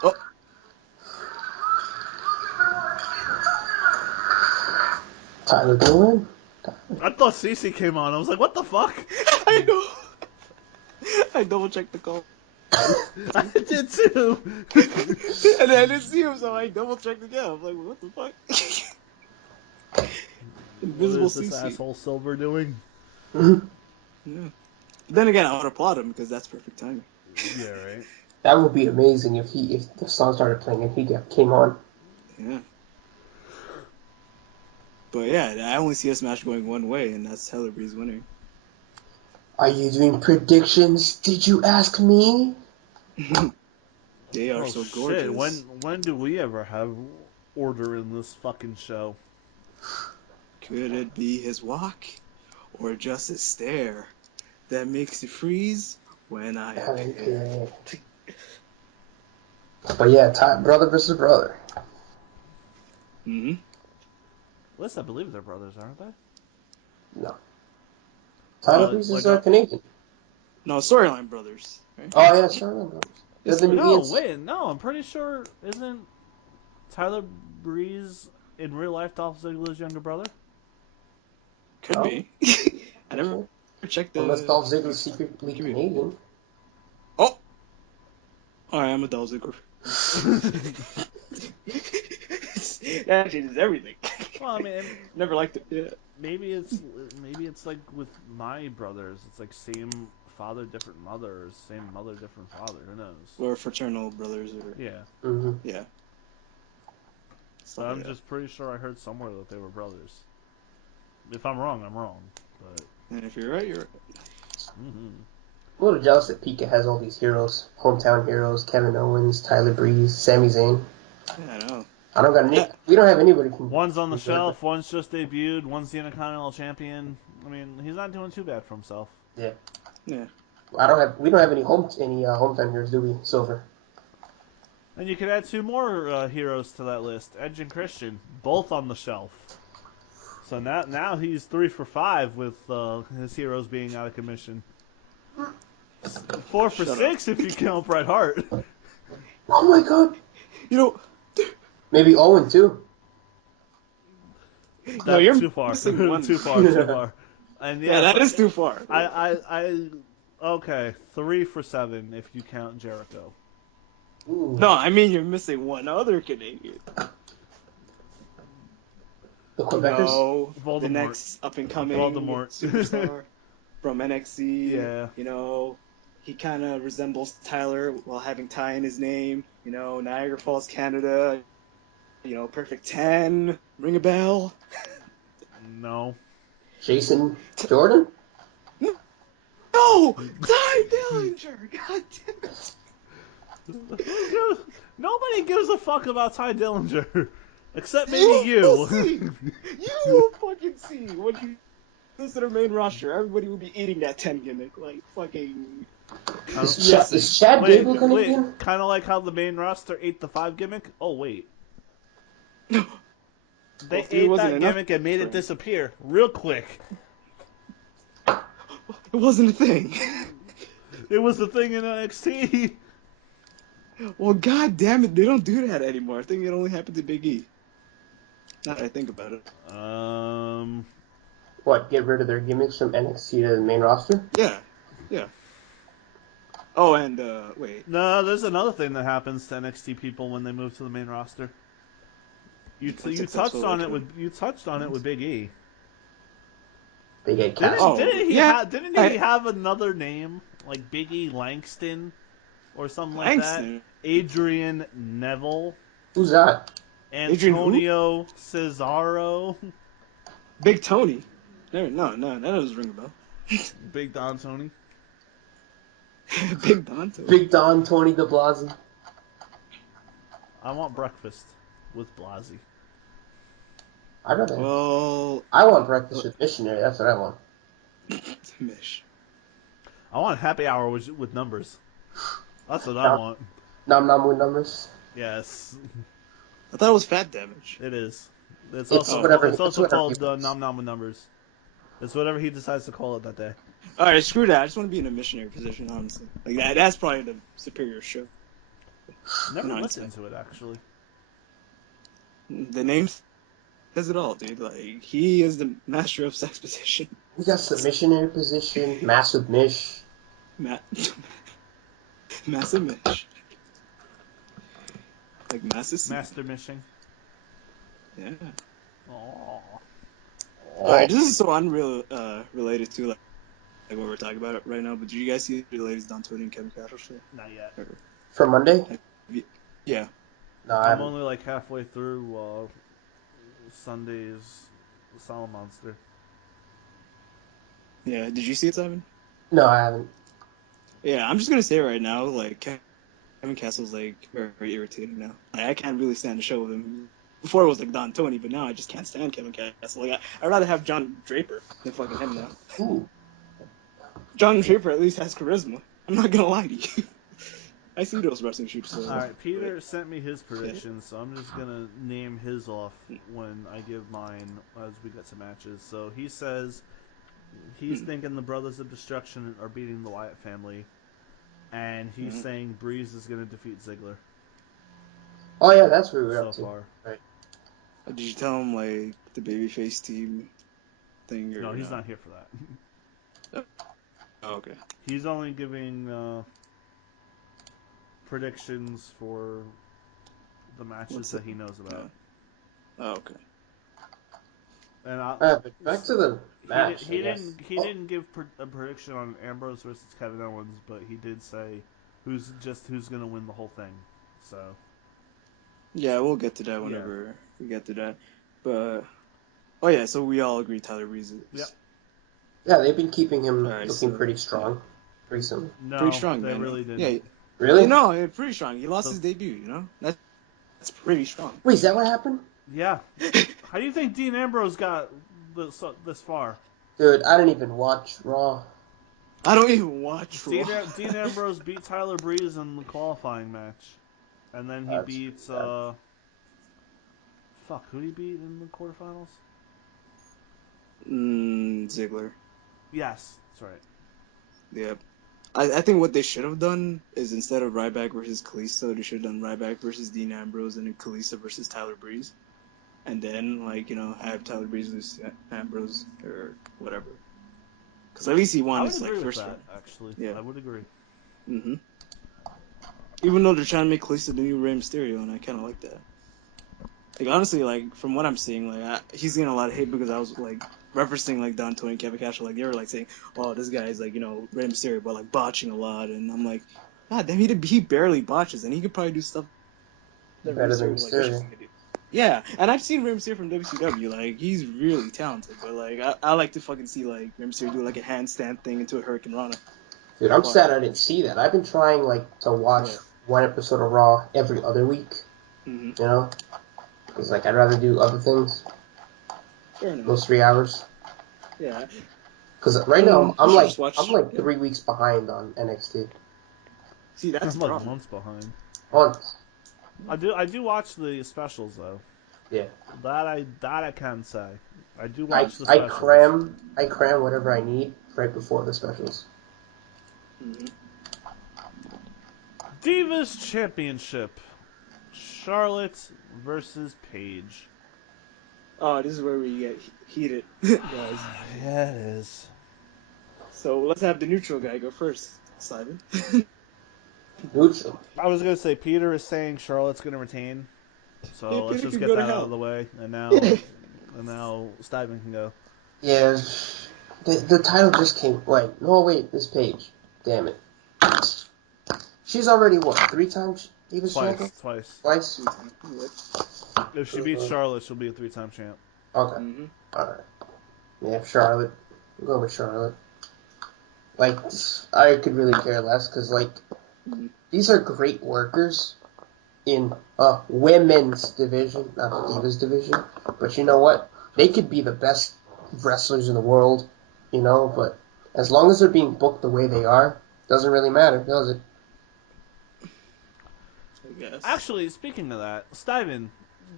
Oh. Tyler gonna win. I thought Cece came on. I was like, what the fuck? I know. I double checked the call. I did too. And I didn't see him, so I double checked again. I was like, what the fuck? Invisible What is this CC. asshole Silver doing? Yeah. Then again, I would applaud him because that's perfect timing. Yeah, right. That would be amazing if the song started playing and he came on. Yeah. But yeah, I only see this match going one way, and that's Tyler Breeze winning. Are you doing predictions? Did you ask me? They are so gorgeous. Shit. When do we ever have order in this fucking show? Could it be his walk, or just his stare that makes you freeze when I appear? But yeah, brother versus brother. Mm-hmm. At least I believe they're brothers, aren't they? No. Tyler Breeze is Canadian. No, Storyline Brothers. Right? Oh yeah, Storyline Brothers. No, I'm pretty sure isn't Tyler Breeze in real life Dolph Ziggler's younger brother? Could be. I never checked the... Unless Dolph Ziggler's secretly Canadian. Oh! Alright, I'm a Dolph Ziggler. That changes everything. Well, I mean, never liked it. Yeah. Maybe it's like with my brothers. It's like same father, different mother, or same mother, different father. Who knows? Or fraternal brothers, or yeah. Mm-hmm. Yeah. So I'm just pretty sure I heard somewhere that they were brothers. If I'm wrong, I'm wrong. But and if you're right, you're right. Mm-hmm. I'm a little jealous that Pika has all these heroes, hometown heroes: Kevin Owens, Tyler Breeze, Sami Zayn. Yeah, I know. I don't got any. We don't have anybody. One's on the shelf. One's just debuted. One's the Intercontinental Champion. I mean, he's not doing too bad for himself. Yeah. Yeah. We don't have any hometown heroes, do we? Silver. And you could add two more heroes to that list: Edge and Christian, both on the shelf. So now he's 3 for 5 with his heroes being out of commission. 4 for 6 if you count Bret Hart. Oh my god! You know. Maybe Owen too. No, you're too far. missing one. Too far. And Yeah, that is too far. Okay, 3 for 7 if you count Jericho. Ooh. No, I mean you're missing one other Canadian. The Quebecers? No, Voldemort. the next up and coming Voldemort. superstar from NXT. Yeah. You know, he kind of resembles Tyler while having Ty in his name. You know, Niagara Falls, Canada. You know, Perfect 10. Ring a bell? No. Jason Jordan? No! Ty Dillinger! God damn it! Nobody gives a fuck about Ty Dillinger. Except maybe Will you. see. You will fucking see when you lose to the main roster. Everybody will be eating that 10 gimmick like fucking. Is Chad Gable Canadian? Kind of like how the main roster ate the 5 gimmick? Oh, wait. No. They Well, 3 ate wasn't that enough gimmick and made for it him. disappear real quick. It wasn't a thing. It was the thing in NXT. Well, god damn it, they don't do that anymore. I think it only happened to Big E. Now that I think about it. What, get rid of their gimmicks from NXT to the main roster? Yeah. Oh, and, wait. No, there's another thing that happens to NXT people when they move to the main roster. You touched on it with Big E. They get cast. Didn't he have another name like Big E Langston or something like Langston? that? Adrian Neville. Who's that? Antonio Cesaro. Big Tony. No, that doesn't ring a bell. Big Don Tony. Big Don Tony. Big Don Tony DeBlasi. I want breakfast with Blasey. I want breakfast with missionary. That's what I want. Mish. I want happy hour with numbers. That's what I want. Nom nom with numbers. Yes, I thought it was Fat Damage. it is. It's whatever called he wants. Nom Nom with numbers. It's whatever he decides to call it that day. Alright, screw that. I just want to be in a missionary position, honestly. Like that's probably the superior show. Never No, listened to it actually. The name says it all, dude. Like, he is the master of sex position. We got some missionary position, massive mish. Massive Mish. Like massive. Master Mishing. Yeah. Aww. Alright, this is so unreal, related to like what we're talking about right now. But did you guys see the latest Don Tony and Kevin Cashel show? Not yet. For Monday? Yeah. No, I'm only like halfway through Sunday's Solemn Monster. Yeah. Did you see it, Simon? No, I haven't. Yeah, I'm just gonna say right now, like Kevin Castle's like very, very irritating now. Like, I can't really stand the show with him. Before it was like Don Tony, but now I just can't stand Kevin Castle. Like I'd rather have John Draper than fucking him now. Ooh. John Draper at least has charisma. I'm not gonna lie to you. I see those wrestling shoots. So, Alright, Peter sent me his predictions, so I'm just gonna name his off when I give mine as we get to matches. So he says he's thinking the Brothers of Destruction are beating the Wyatt family, and he's saying Breeze is gonna defeat Ziggler. Oh yeah, that's what we were up to. So far. Right. did you tell him like the babyface team thing? Or No, he's not here for that. Oh, okay. He's only giving predictions for the matches that he knows about. Yeah. Oh, okay. And But back to the match. he didn't give a prediction on Ambrose versus Kevin Owens, but he did say who's gonna win the whole thing. So Yeah, we'll get to that whenever we get to that. But oh yeah, so we all agree Tyler Breeze is. Yep. Yeah, they've been keeping him Alright, looking so- pretty strong recently. no, Pretty strong, they man. really didn't. Yeah. Really? No, pretty strong. He lost his debut. You know, that's pretty strong. Wait, is that what happened? Yeah. How do you think Dean Ambrose got this far? Dude, I didn't even watch Raw. I don't even watch Raw. Dean Ambrose beat Tyler Breeze in the qualifying match, and then he beats who did he beat in the quarterfinals? Ziggler. Yes, that's right. Yep. I think what they should have done is instead of Ryback versus Kalisto, they should have done Ryback versus Dean Ambrose and then Kalisto versus Tyler Breeze. And then, have Tyler Breeze lose to Ambrose or whatever. Because at least he won I would his agree with first that. round. Actually, Yeah. I would agree. Mm-hmm. Even though they're trying to make Kalisto the new Rey Mysterio, and I kind of like that. Like honestly, like from what I'm seeing, like he's getting a lot of hate because I was like referencing like Don Tony and Kevin Cash, like they were like saying, "Oh, this guy is like Rey Mysterio, but like botching a lot," and I'm like, God damn, he barely botches, and he could probably do stuff that Rey Better than Mysterio like wishes Mysterio. he could do. Yeah, and I've seen Rey Mysterio from WCW, like he's really talented, but like I like to fucking see like Rey Mysterio do like a handstand thing into a Hurricane Rana. Dude, I'm sad I didn't see that. I've been trying like to watch one episode of Raw every other week. Mm-hmm. You know, because like I'd rather do other things. Fair enough. Those 3 hours. Yeah. Because right now I'm You should like just watch, 3 weeks behind on NXT. See, that's I'm the like problem. months behind. Months. I do watch the specials though. Yeah. That I can say. I do I watch the specials. I cram whatever I need right before the specials. Mm-hmm. Divas Championship. Charlotte versus Paige. Oh, this is where we get heated, guys. Yeah, it is. So let's have the neutral guy go first, Simon. Neutral. I was gonna say Peter is saying Charlotte's gonna retain, so Yeah, let's Peter just can get go to that out hell. of the way, and now Stivan can go. Yeah. The title just came. Wait, no, wait. This page. Damn it. She's already what? 3 times Divas champion? Twice. Twice. If she beats Charlotte, she'll be a 3-time champ. Okay. Mm-hmm. Alright. Yeah, Charlotte. We'll go with Charlotte. Like, I could really care less because, like, these are great workers in a women's division, not the Divas division. But you know what? They could be the best wrestlers in the world, but as long as they're being booked the way they are, doesn't really matter, does it? I guess. Actually, speaking of that, Stivan,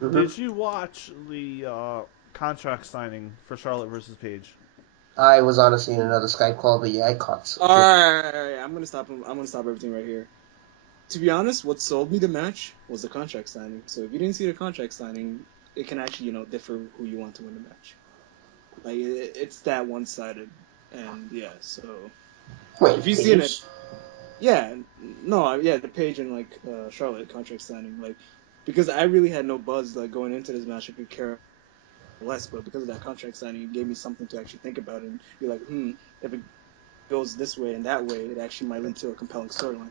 did you watch the contract signing for Charlotte versus Paige? I was honestly in another Skype call, but yeah, I caught. Alright, I'm gonna stop everything right here. To be honest, what sold me the match was the contract signing. So if you didn't see the contract signing, it can actually, differ who you want to win the match. Like it's that one-sided, and yeah. So Wait, if you've Paige? seen it, the Paige and like Charlotte contract signing, like because I really had no buzz like going into this match. I could care less, but because of that contract signing, it gave me something to actually think about and be like, if it goes this way and that way, it actually might lead to a compelling storyline,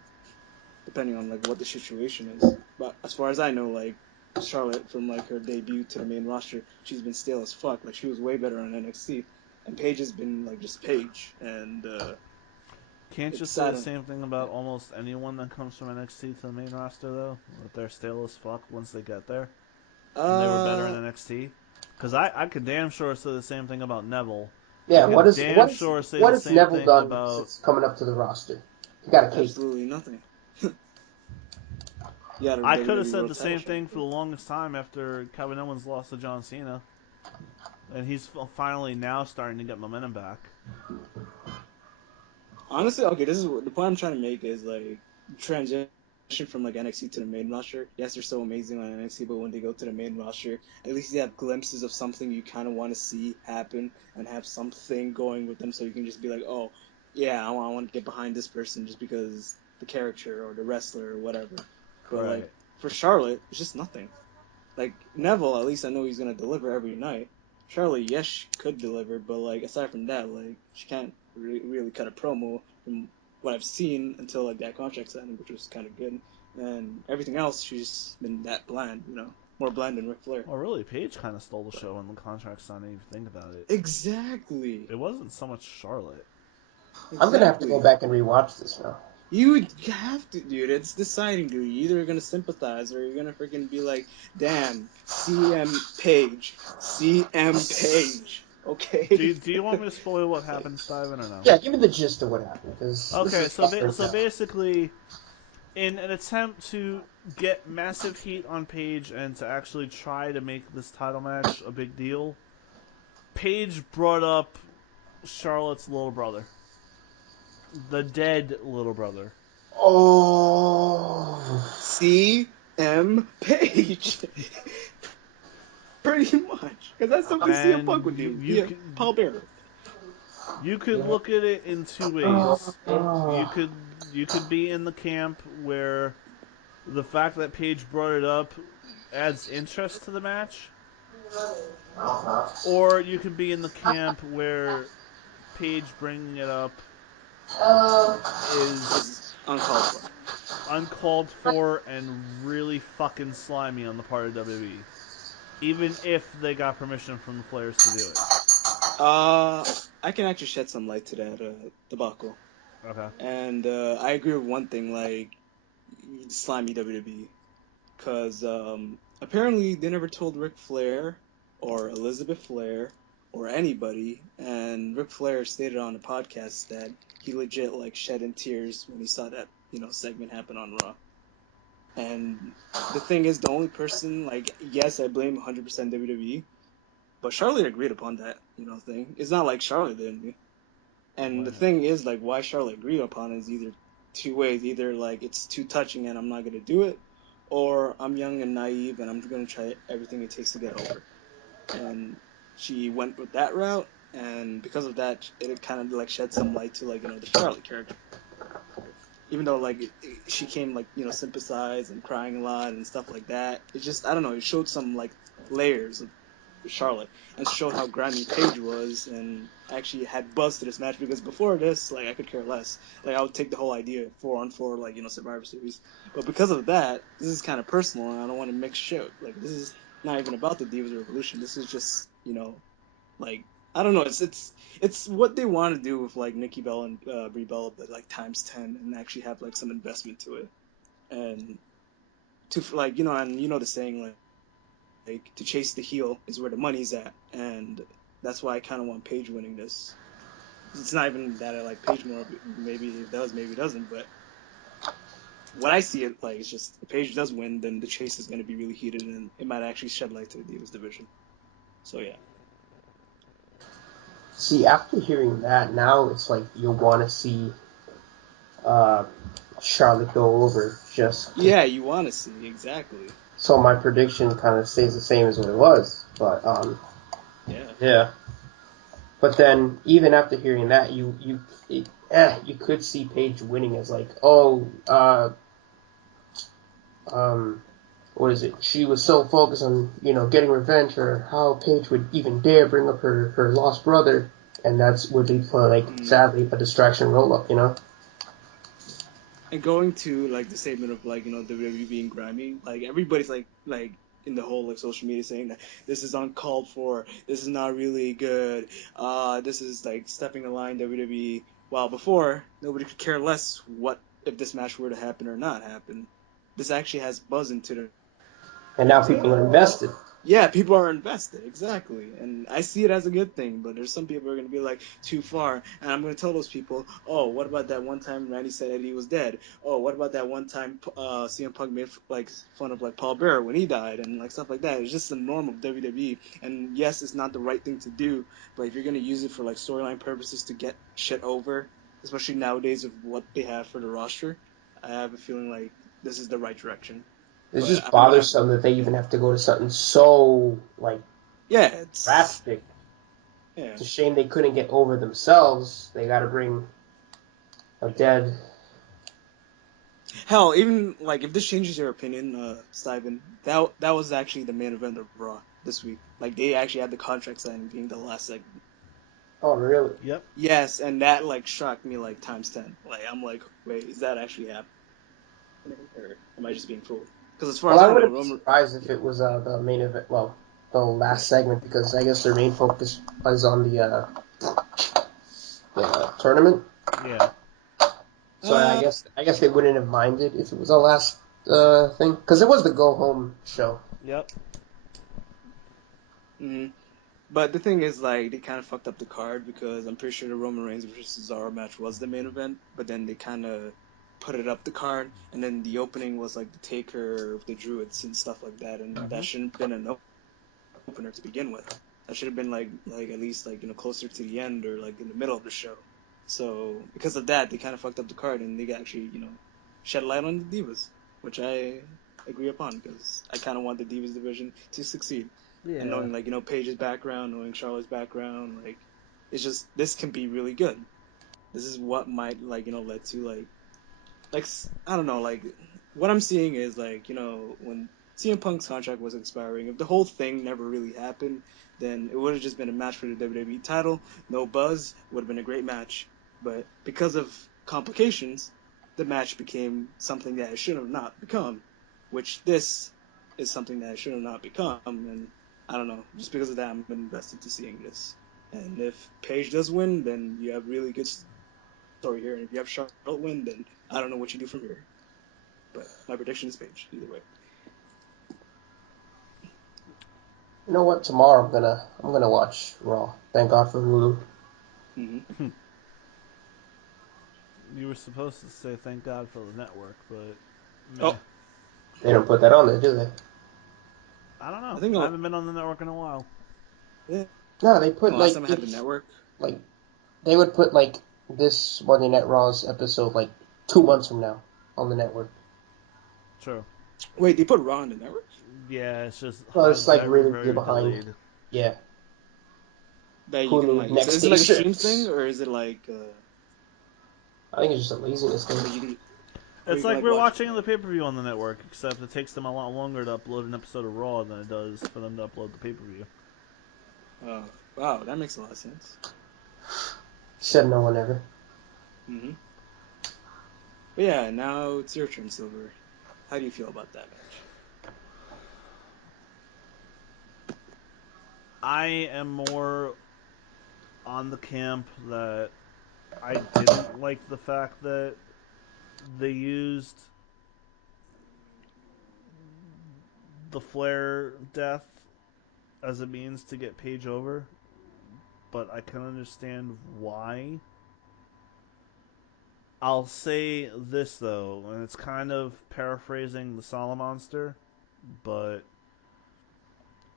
depending on like what the situation is. But as far as I know, like Charlotte from like her debut to the main roster, she's been stale as fuck. Like she was way better on NXT, and Paige has been like just Paige. And Can't you say the same thing about almost anyone that comes from NXT to the main roster though? That they're stale as fuck once they get there. And they were better in NXT. Because I could damn sure say the same thing about Neville. Yeah, what is Neville done about since coming up to the roster? He got a cake. Absolutely nothing. I could have said the same thing for the longest time after Kevin Owens lost to John Cena. And he's finally now starting to get momentum back. Honestly, okay, this is the point I'm trying to make is like transition from like NXT to the main roster. Yes, they're so amazing on NXT, but when they go to the main roster, at least you have glimpses of something you kind of want to see happen and have something going with them, so you can just be like, oh, yeah, I want to get behind this person just because the character or the wrestler or whatever. But like for Charlotte, it's just nothing. Like Neville, at least I know he's gonna deliver every night. Charlotte, yes, she could deliver, but like aside from that, like she can't really cut a promo from what I've seen until like that contract signing, which was kind of good. And everything else, she's been that bland, more bland than Ric Flair. Well, really, Paige kind of stole the show in the contract signing. If you think about it, Exactly. It wasn't so much Charlotte. Exactly. I'm gonna have to go back and rewatch this now. You have to, dude. It's deciding, dude. You're either gonna sympathize or you're gonna freaking be like, damn, CM Page. Okay. Do you want me to spoil what happened, Stivan, or no? Yeah, give me the gist of what happened. Okay, so basically, in an attempt to get massive heat on Paige and to actually try to make this title match a big deal, Paige brought up Charlotte's little brother. The dead little brother. Oh. CM Page. Pretty much. Because that's something CM Punk would do. Paul Bearer. You could look at it in two ways. You could be in the camp where the fact that Paige brought it up adds interest to the match, or you could be in the camp where Paige bringing it up is It's uncalled for. uncalled for and really fucking slimy on the part of WWE. Even if they got permission from the players to do it. I can actually shed some light to that debacle. Okay. And I agree with one thing, like, slimy WWE. Because apparently they never told Ric Flair or Elizabeth Flair or anybody. And Ric Flair stated on the podcast that he legit, like, shed in tears when he saw that, segment happen on Raw. And the thing is, the only person, like, yes, I blame 100% WWE, but Charlotte agreed upon that, thing. It's not like Charlotte didn't. And the thing is, like, why Charlotte agreed upon it is either two ways. Either, like, it's too touching and I'm not going to do it, or I'm young and naive and I'm going to try everything it takes to get over. And she went with that route, and because of that, it kind of, like, shed some light to, like, the Charlotte character. Even though, like, she came, like, sympathize and crying a lot and stuff like that. It just, I don't know, it showed some, like, layers of Charlotte and showed how grimy Paige was and actually had buzz to this match, because before this, like, I could care less. Like, I would take the whole idea 4-on-4, like, Survivor Series. But because of that, this is kind of personal and I don't want to mix shit. Like, this is not even about the Divas Revolution. This is just, like, I don't know. It's what they want to do with, like, Nikki Bella and Brie Bella, but, like, times 10 and actually have, like, some investment to it. And to, like, and the saying, like, to chase the heel is where the money's at, and that's why I kind of want Paige winning this. It's not even that I like Paige more. Maybe it does, maybe it doesn't. But when I see it, like, it's just if Paige does win, then the chase is going to be really heated, and it might actually shed light to the Divas division. So yeah. See, after hearing that, now it's like you'll want to see Charlotte go over. Yeah, you want to see, exactly. So my prediction kind of stays the same as what it was, but yeah. But then even after hearing that, you could see Paige winning as like, what is it? She was so focused on getting revenge for how Paige would even dare bring up her lost brother, and that's would lead for, like, sadly, a distraction roll up, And going to, like, the statement of, like, WWE being grimy, like, everybody's like in the whole, like, social media saying that this is uncalled for, this is not really good, this is, like, stepping a line WWE. While before, nobody could care less what if this match were to happen or not happen. This actually has buzz into the... And now people are invested. Yeah, people are invested, exactly. And I see it as a good thing, but there's some people who are going to be like, too far. And I'm going to tell those people, oh, what about that one time Randy said that he was dead? Oh, what about that one time CM Punk made, like, fun of, like, Paul Bearer when he died and, like, stuff like that? It's just the norm of WWE. And yes, it's not the right thing to do, but if you're going to use it for, like, storyline purposes to get shit over, especially nowadays with what they have for the roster, I have a feeling like this is the right direction. It's just bothersome that they even have to go to something so, like, it's drastic. Yeah. It's a shame they couldn't get over themselves. They got to bring a dead. Hell, even, like, if this changes your opinion, Stivan, that was actually the main event of Raw this week. Like, they actually had the contract signing being the last segment. Oh, really? Yep. Yes, and that, like, shocked me, like, times 10. Like, I'm like, wait, is that actually happening? Or am I just being fooled? Because as far as I know, wouldn't be surprised if it was the main event. Well, the last segment, because I guess their main focus was on the tournament. Yeah. So I guess they wouldn't have minded if it was the last thing, because it was the go home show. Yep. Mm-hmm. But the thing is, like, they kind of fucked up the card, because I'm pretty sure the Roman Reigns versus Cesaro match was the main event, but then they kind of put it up the card, and then the opening was, like, the Taker of the Druids and stuff like that, and that shouldn't have been an opener to begin with. That should have been, like at least, like, closer to the end, or, like, in the middle of the show. So because of that, they kind of fucked up the card, and they actually, shed light on the Divas, which I agree upon, because I kind of want the Divas division to succeed. Yeah. And knowing, like, Paige's background, knowing Charlotte's background, like, It's just this can be really good. This is what might lead to I don't know, what I'm seeing is when CM Punk's contract was expiring, if the whole thing never really happened, then it would have just been a match for the WWE title, no buzz, would have been a great match. But because of complications, the match became something that it should have not become, which this is something that it should have not become, and I don't know, just because of that, I'm invested to seeing this. And if Paige does win, then you have really good story here, and if you have Charlotte win, then I don't know what you do from here. But my prediction is Paige, either way. You know what? Tomorrow I'm gonna watch Raw. Thank God for Hulu. Mm-hmm. You were supposed to say thank God for the network, but meh. Oh, They don't put that on there, do they? I don't know. I think I haven't been on the network in a while. yeah. No, they put The last time I had the network. like they would put like this Monday Night Raw's episode like 2 months from now on the network. True. Wait, they put Raw on the network? Yeah, it's just Well, it's like very, really very behind. delayed. Yeah, That you Hulu can next is it day like a stream 6. thing or is it I think it's just a laziness where thing. you can It's like we're watch watching the pay-per-view on the network, except it takes them a lot longer to upload an episode of Raw than it does for them to upload the pay-per-view. Oh, wow, that makes a lot of sense. Said no one ever. Mm-hmm. But yeah, now it's your turn, Silver. How do you feel about that match? I am more on the camp that I didn't like the fact that they used the Flair death as a means to get Paige over, but I can understand why. I'll say this though, and it's kind of paraphrasing the Solomonster, but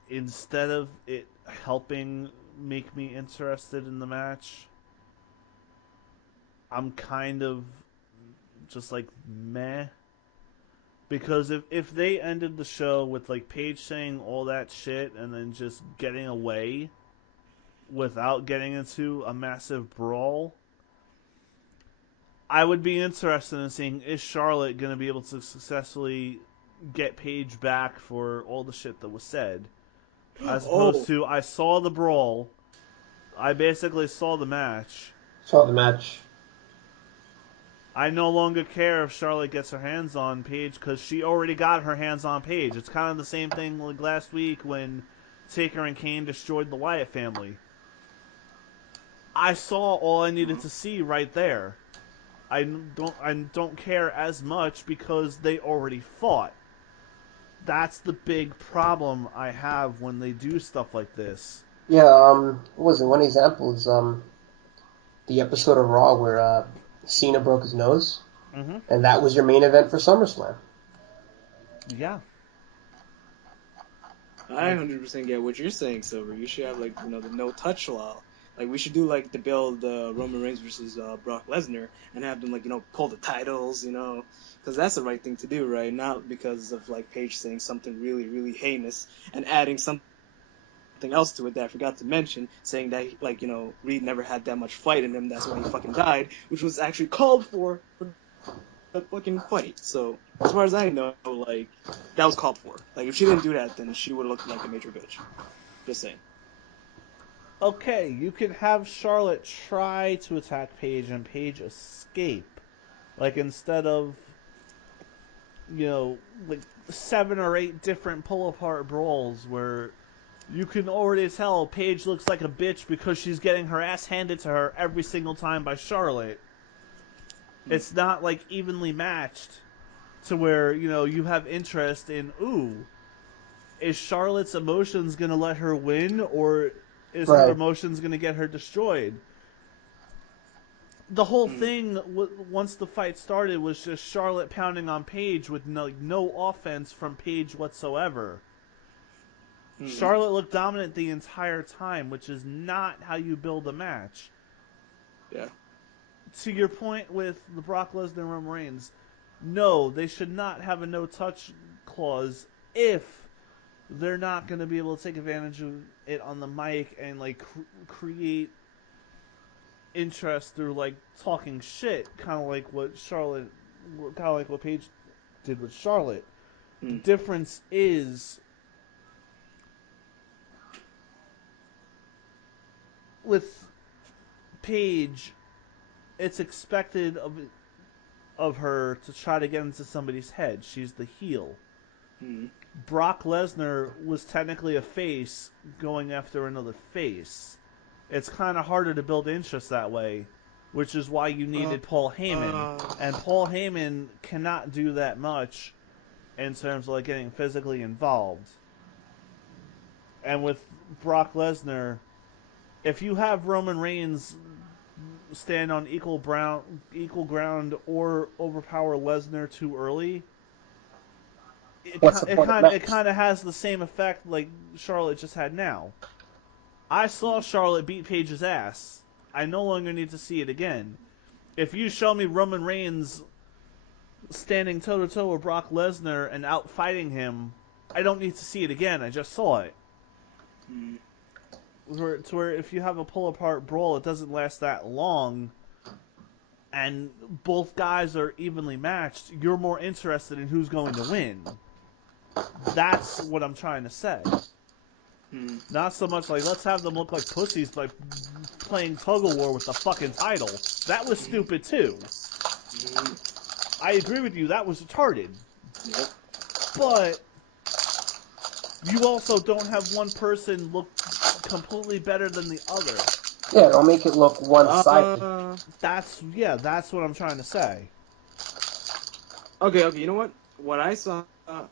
instead of it helping make me interested in the match, I'm kind of just like meh. Because if they ended the show with like Paige saying all that shit and then just getting away without getting into a massive brawl, I would be interested in seeing, is Charlotte going to be able to successfully get Paige back for all the shit that was said, as opposed to I saw the brawl, I basically saw the match. Saw the match. I no longer care if Charlotte gets her hands on Paige because she already got her hands on Paige. It's kind of the same thing like last week when Taker and Kane destroyed the Wyatt family. I saw all I needed to see right there. I don't care as much because they already fought. That's the big problem I have when they do stuff like this. Yeah, what was it? One example is the episode of Raw where Cena broke his nose, and that was your main event for SummerSlam. Yeah. I 100% get what you're saying, Silver. You should have the no touch law. Like we should do the build Roman Reigns versus Brock Lesnar and have them pull the titles, because that's the right thing to do, right? Not because of Paige saying something really really heinous and adding something else to it that I forgot to mention, saying that Reed never had that much fight in him. That's why he fucking died, which was actually called for the fucking fight. So as far as I know, that was called for. If she didn't do that, then she would have looked like a major bitch. Just saying. Okay, you could have Charlotte try to attack Paige and Paige escape. Instead of 7 or 8 different pull apart brawls where you can already tell Paige looks like a bitch because she's getting her ass handed to her every single time by Charlotte. It's not evenly matched to where, you have interest in, ooh, is Charlotte's emotions going to let her win or is her emotions going to get her destroyed? The whole thing, once the fight started, was just Charlotte pounding on Paige with no offense from Paige whatsoever. Charlotte looked dominant the entire time, which is not how you build a match. Yeah. To your point with the Brock Lesnar and Roman Reigns, no, they should not have a no-touch clause if they're not going to be able to take advantage of it on the mic and create interest through like talking shit, kind of like what Paige did with Charlotte. The difference is with Paige, it's expected of her to try to get into somebody's head. She's the heel. Brock Lesnar was technically a face going after another face. It's kind of harder to build interest that way, which is why you needed Paul Heyman. And Paul Heyman cannot do that much in terms of like getting physically involved. And with Brock Lesnar, if you have Roman Reigns stand on equal ground or overpower Lesnar too early, it kind of has the same effect like Charlotte just had now. I saw Charlotte beat Paige's ass. I no longer need to see it again. If you show me Roman Reigns standing toe-to-toe with Brock Lesnar and out fighting him, I don't need to see it again. I just saw it. Where if you have a pull-apart brawl, it doesn't last that long, and both guys are evenly matched, you're more interested in who's going to win. That's what I'm trying to say. Not so much like, let's have them look like pussies by playing tug-of-war with the fucking title. That was stupid, too. I agree with you, that was retarded. Yep. But you also don't have one person look completely better than the other. Yeah, don't make it look one-sided. That's what I'm trying to say. Okay, you know what? What I saw,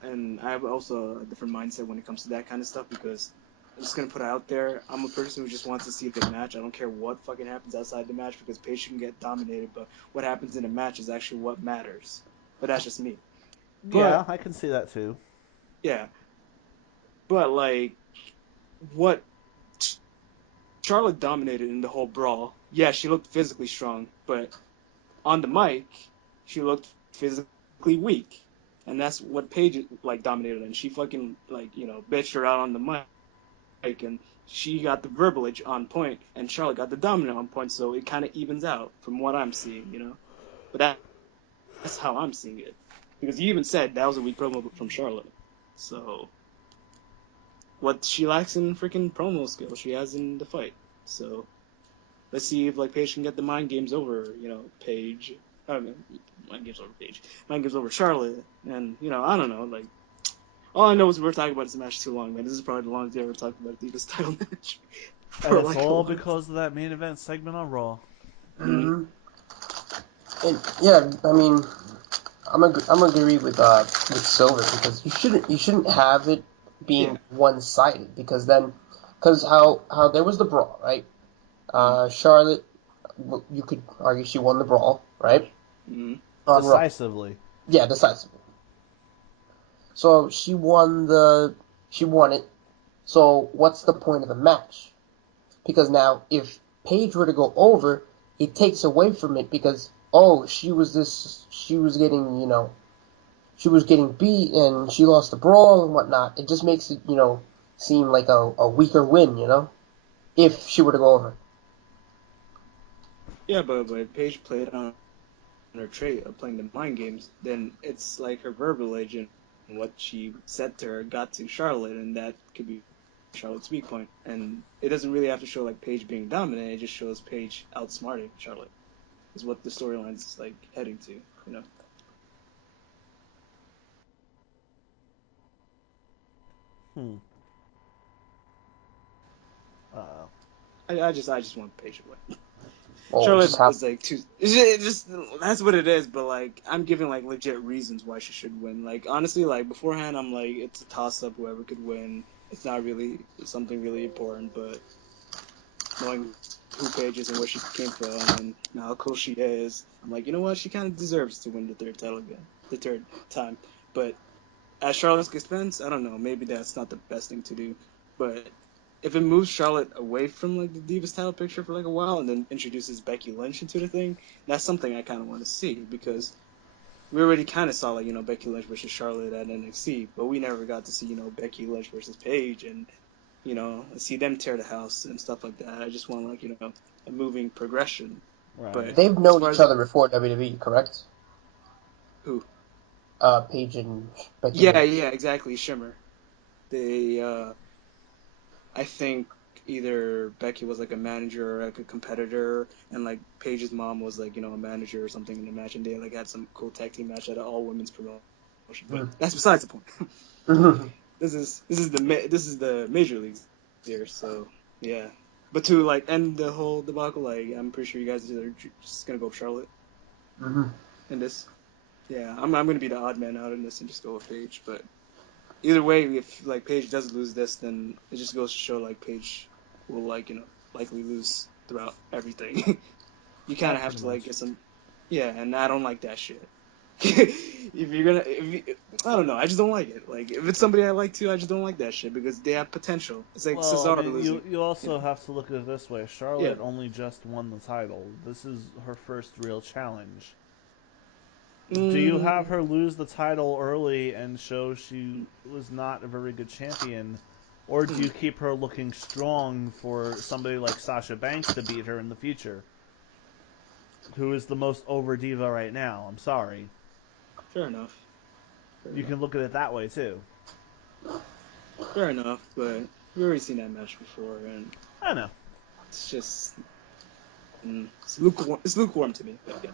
and I have also a different mindset when it comes to that kind of stuff, because I'm just going to put it out there. I'm a person who just wants to see the match. I don't care what fucking happens outside the match, because Paige can get dominated, but what happens in a match is actually what matters. But that's just me. Yeah, I can see that too. Yeah. But, like, what Charlotte dominated in the whole brawl. Yeah, she looked physically strong, but on the mic, she looked physically weak. And that's what Paige, like, dominated, and she fucking, like, you know, bitched her out on the mic, and she got the verbalage on point, and Charlotte got the dominant on point, so it kind of evens out from what I'm seeing, you know? But that's how I'm seeing it. Because you even said that was a weak promo from Charlotte. So, what she lacks in freaking promo skill, she has in the fight. So, let's see if, like, Paige can get the mind games over, you know, Paige. Mind games over Charlotte. And, you know, I don't know, like, all I know is we're talking about this match too long, man. This is probably the longest we ever talked about a Divas title match. And it's all because of that main event segment on Raw. Mm-hmm. And, yeah, I mean, I'm agree with Silver, because you shouldn't have it being one-sided, because how there was the brawl, right? Charlotte, you could argue she won the brawl, right? Mm-hmm. Decisively. Yeah, decisively. So she won it. So what's the point of the match? Because now if Paige were to go over, it takes away from it, because she was getting beat and she lost the brawl and whatnot. It just makes it, seem like a weaker win, if she were to go over. Yeah, but if Paige played on her trait of playing the mind games, then it's like her verbalage and what she said to her got to Charlotte, and that could be Charlotte's weak point. And it doesn't really have to show like Paige being dominant, it just shows Paige outsmarting Charlotte, is what the storyline's like heading to, you know. I just want Paige to win. Charlotte is like too. It just that's what it is. But like, I'm giving like legit reasons why she should win. Like honestly, like beforehand, I'm like it's a toss up. Whoever could win. It's not really something really important. But knowing who Paige is and where she came from and how cool she is, I'm like, you know what? She kind of deserves to win the third title again, the third time. But at Charlotte's expense, I don't know. Maybe that's not the best thing to do. But if it moves Charlotte away from like the Divas title picture for like a while and then introduces Becky Lynch into the thing, that's something I kind of want to see, because we already kind of saw like, Becky Lynch versus Charlotte at NXT, but we never got to see, Becky Lynch versus Paige, and you know, see them tear the house and stuff like that. I just want like, you know, a moving progression. Right. But They've as known far each as other before WWE, correct? who? Paige and Becky Yeah, Lynch. yeah, exactly. Shimmer. They, I think either Becky was like a manager or like a competitor, and like Paige's mom was like, you know, a manager or something in the match, and they like had some cool tag team match at an all women's promotion. But that's besides the point. Mm. This is the major leagues here, so yeah. But to like end the whole debacle, like I'm pretty sure you guys are just gonna go with Charlotte Mm-hmm. in this. Yeah, I'm gonna be the odd man out in this and just go with Paige. But either way, if like Paige does lose this, then it just goes to show like Paige will like, you know, likely lose throughout everything. You kind of have pretty to like much. get some, yeah, and I don't like that shit. If you're gonna, I don't know, I just don't like it. Like if it's somebody I like too, I just don't like that shit because they have potential. It's like Well, I Cesaro mean, losing. you You also know? have to look at it this way. Yeah. Charlotte only just won the title. This is her first real challenge. Do you have Mm, her lose the title early and show she was not a very good champion? Or do you mm, keep her looking strong for somebody like Sasha Banks to beat her in the future? Who is the most over diva right now? I'm sorry. fair enough. Fair You enough. can look at it that way too. Fair enough. But we've already seen that match before, and I know. it's just it's lukewarm. It's lukewarm to me. But yeah.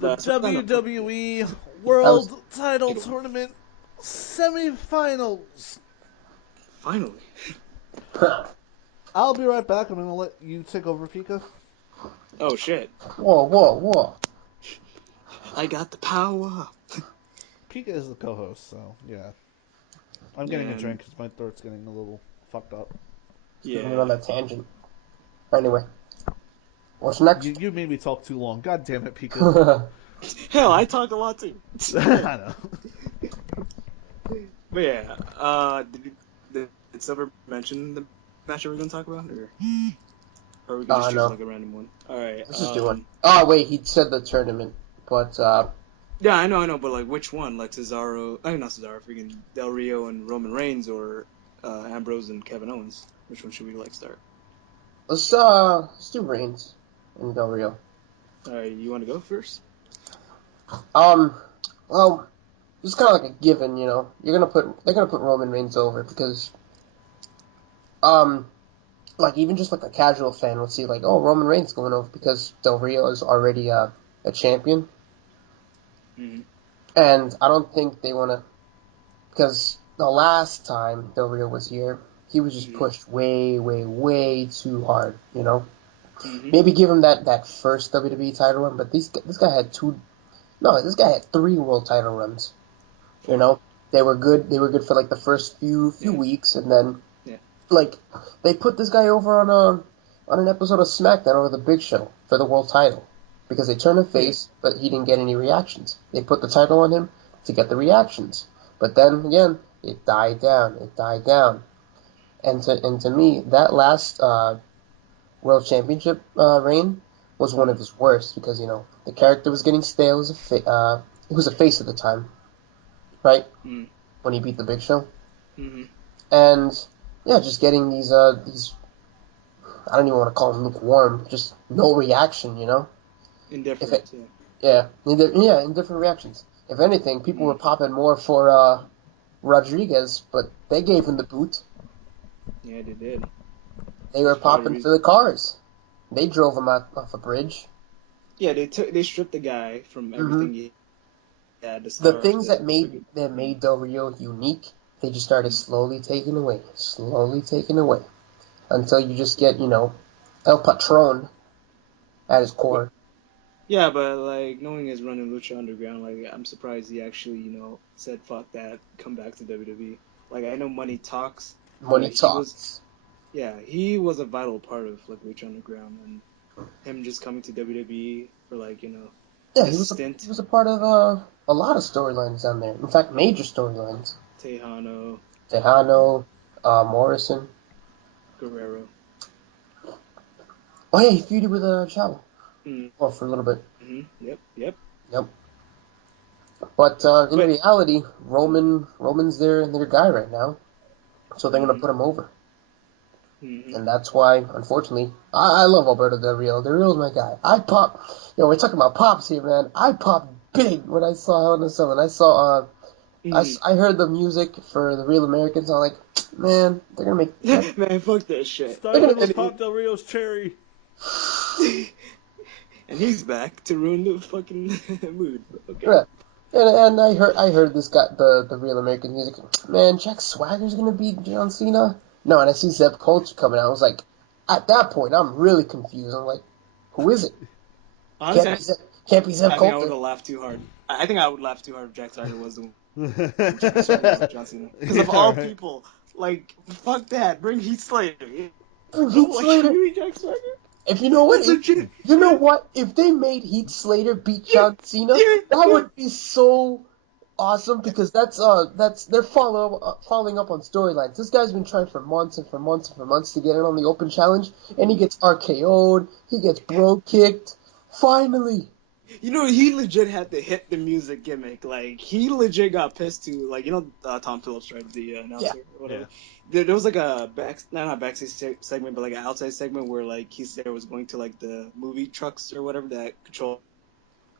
The But so, no, WWE I was World Title Tournament semifinals. finally. I'll be right back. I'm gonna let you take over, Pika. Oh shit! Whoa. I got the power. Pika is the co-host, so yeah. I'm getting a And drink because my throat's getting a little fucked up. Getting on yeah. that tangent. Anyway, what's You next? you made me talk too long. God damn it, Pika. Hell, I talk a lot too. I know. But yeah, did Silver mention the match that we're gonna talk about, or we could just choose No. like a random one? All right. Let's just do one. Oh wait, he said the tournament, but Yeah, I know, but like which one? Like Cesaro? I mean, not Cesaro. Freaking Del Rio and Roman Reigns, or Ambrose and Kevin Owens. Which one should we like start? let's do Reigns and Del Rio. All right, you want to go first? Well, it's kind of like a given, you know. They're gonna put Roman Reigns over because like even just like a casual fan would see like, oh, Roman Reigns going over because Del Rio is already a champion, Mm-hmm. and I don't think they want to because the last time Del Rio was here, he was just Mm-hmm. pushed way too hard, you know. Mm-hmm. Maybe give him that first WWE title run, but this guy had two. No, this guy had three world title runs. You Four. know, they were good. They were good for like the first few Yeah. weeks, and then Yeah. like they put this guy over on an episode of SmackDown over the Big Show for the world title because they turned him Yeah. face, but he didn't get any reactions. They put the title on him to get the reactions, but then again, it died down. It died down, and to me, that last world championship reign was one of his worst because you know the character was getting stale. It was a face at the time, right? Mm-hmm. When he beat the Big Show. Mm-hmm. And yeah, just getting these I don't even want to call them lukewarm, just no reaction, you know. If Indifferent. it, Yeah. indifferent reactions. If anything, people were Mm. popping more for Rodriguez, but they gave him the boot. Yeah, they did. They were That's part of the popping reason. for the cars. They drove him off a bridge. Yeah, they stripped the guy from Hmm. everything he had to The start off things the that freaking. made Del Rio unique, they just started slowly taking away, until you just get you know El Patron at his But core. yeah, but like knowing his run in Lucha Underground, like I'm surprised he actually, you know, said fuck that, come back to WWE. Like I know money talks, Money but talks. he was a vital part of like Lucha Underground, and him just coming to WWE for like, you know, Yeah, this he stint, was a part of a lot of storylines down there. In fact, major storylines. Tejano, Tejano, Morrison. Guerrero. Oh yeah, he feuded with Chavo. Mm-hmm. Well, for a little bit. Yep. Yep. But in But reality, Roman's their guy right now. So they're going to put him over. Mm-hmm. And that's why, unfortunately, I love Alberto Del Rio. Del Rio's my guy. We're talking about pops here, man. I popped big when I saw Hell in a Cell. And I saw, I heard the music for the Real Americans. I'm like, man, they're going to make... Man, fuck that shit. Started with Pop Del Rio's cherry. And he's back to ruin the fucking mood. Okay. Yeah. And I heard this guy, the Real American music. Man, Jack Swagger's going to beat John Cena? No, and I see Zeb Colter coming out. I was like, at that point, I'm really confused. I'm like, who is it? Honestly, Can't be Zeb I think I Colter. would have laughed too hard. I think I would laugh too hard if Jack Swagger was the one. Jack Swagger was John Cena. Because of all people, like, fuck that. Bring Heath Slater. Bring Heath Slater. Jack Swagger? If you know what, That's legit. You know what? If they made Heath Slater beat John Cena, that would be so awesome because that's they're following up on storylines. This guy's been trying for months and for months and for months to get in on the Open Challenge, and he gets RKO'd, he gets bro kicked. Finally. You know, he legit had to hit the music gimmick. Like, he legit got pissed to, like, you know, Tom Phillips, right, the announcer or whatever. Yeah. There was, like, a not backstage segment, but, like, an outside segment where, like, he said was going to, like, the movie trucks or whatever that control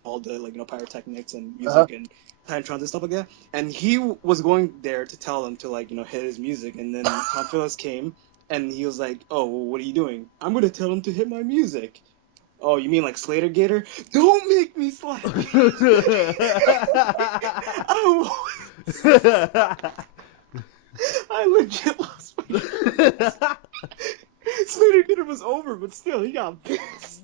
all the, like, you know, pyrotechnics and music and Titantrons and stuff like that. And he was going there to tell them to, like, you know, hit his music. And then Tom Phillips came, and he was like, oh, well, what are you doing? I'm going to tell him to hit my music. Oh, you mean like Slater Gator? Don't make me slap. I legit lost my shit. Slater Gator was over, but still, he got pissed.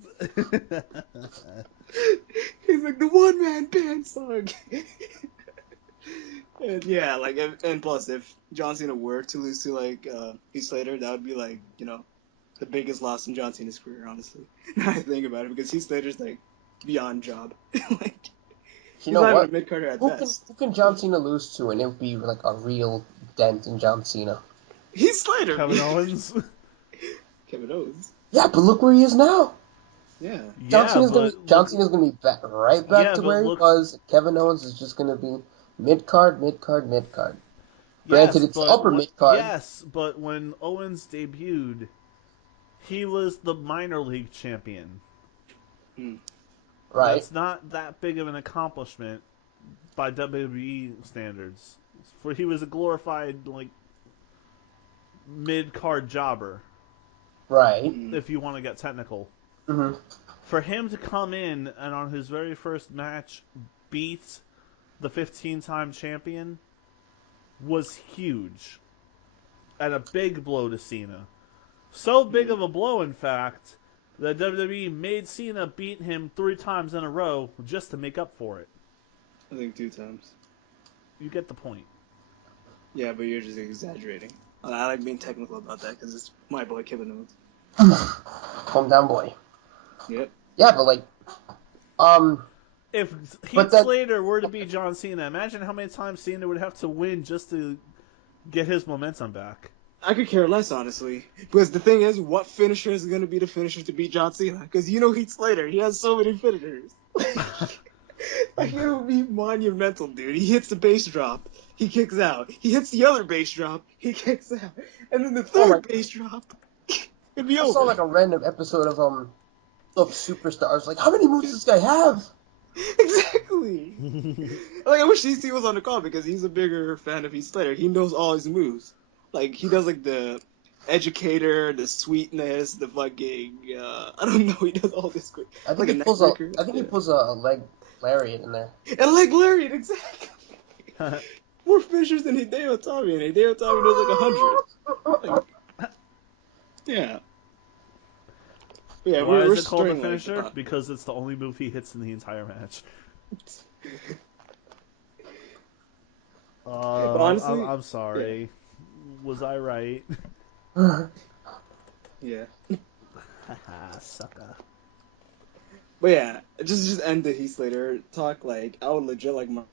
He's like, the one-man band song. And yeah, like, and plus, if John Cena were to lose to, like, Heath Slater, that would be, like, you know, the biggest loss in John Cena's career, honestly. Now I think about it, because Heath Slater's, like, beyond job. Like, you know what? Mid-Carter at who best. Who can John Cena lose to, and it would be, like, a real dent in John Cena? Heath Slater. Kevin Owens. Kevin Owens. Yeah, but look where he is now. Yeah. John Cena's gonna be back to where he was. Kevin Owens is just gonna be mid-card. Granted, it's upper mid-card. Yes, but when Owens debuted, he was the minor league champion. Right. That's not that big of an accomplishment by WWE standards. For he was a glorified, like, mid-card jobber. Right. If you want to get technical. Mm-hmm. For him to come in and on his very first match beat the 15-time champion was huge. And a big blow to Cena. So big of a blow, in fact, that WWE made Cena beat him 3 times in a row just to make up for it. I think 2 times. You get the point. Yeah, but you're just exaggerating. I like being technical about that because it's my boy Kevin Owens. Hometown boy. Yep. Yeah, but like, if Heath Slater were to beat John Cena, imagine how many times Cena would have to win just to get his momentum back. I could care less, honestly. Because the thing is, what finisher is going to be the finisher to beat John Cena? Because you know Heath Slater, he has so many finishers. Like, it would be monumental, dude. He hits the bass drop, he kicks out. He hits the other bass drop, he kicks out. And then the third bass drop, it'd be over. I saw like a random episode of Superstars. Like, how many moves does this guy have? Exactly. Like, I wish DC was on the call because he's a bigger fan of Heath Slater. He knows all his moves. Like, he does, like, the educator, the sweetness, the fucking, I don't know, he does all this quick. I think he pulls a leg lariat in there. A leg lariat, exactly. More finishers than Hideo Itami, and Hideo Itami does, like, 100. Like, yeah. Yeah, why is it called a finisher? Like, because it's the only move he hits in the entire match. Honestly, I'm sorry. Yeah. Was I right? Yeah. Sucker. But yeah, just end the Heath Slater talk. Like, I would legit like mark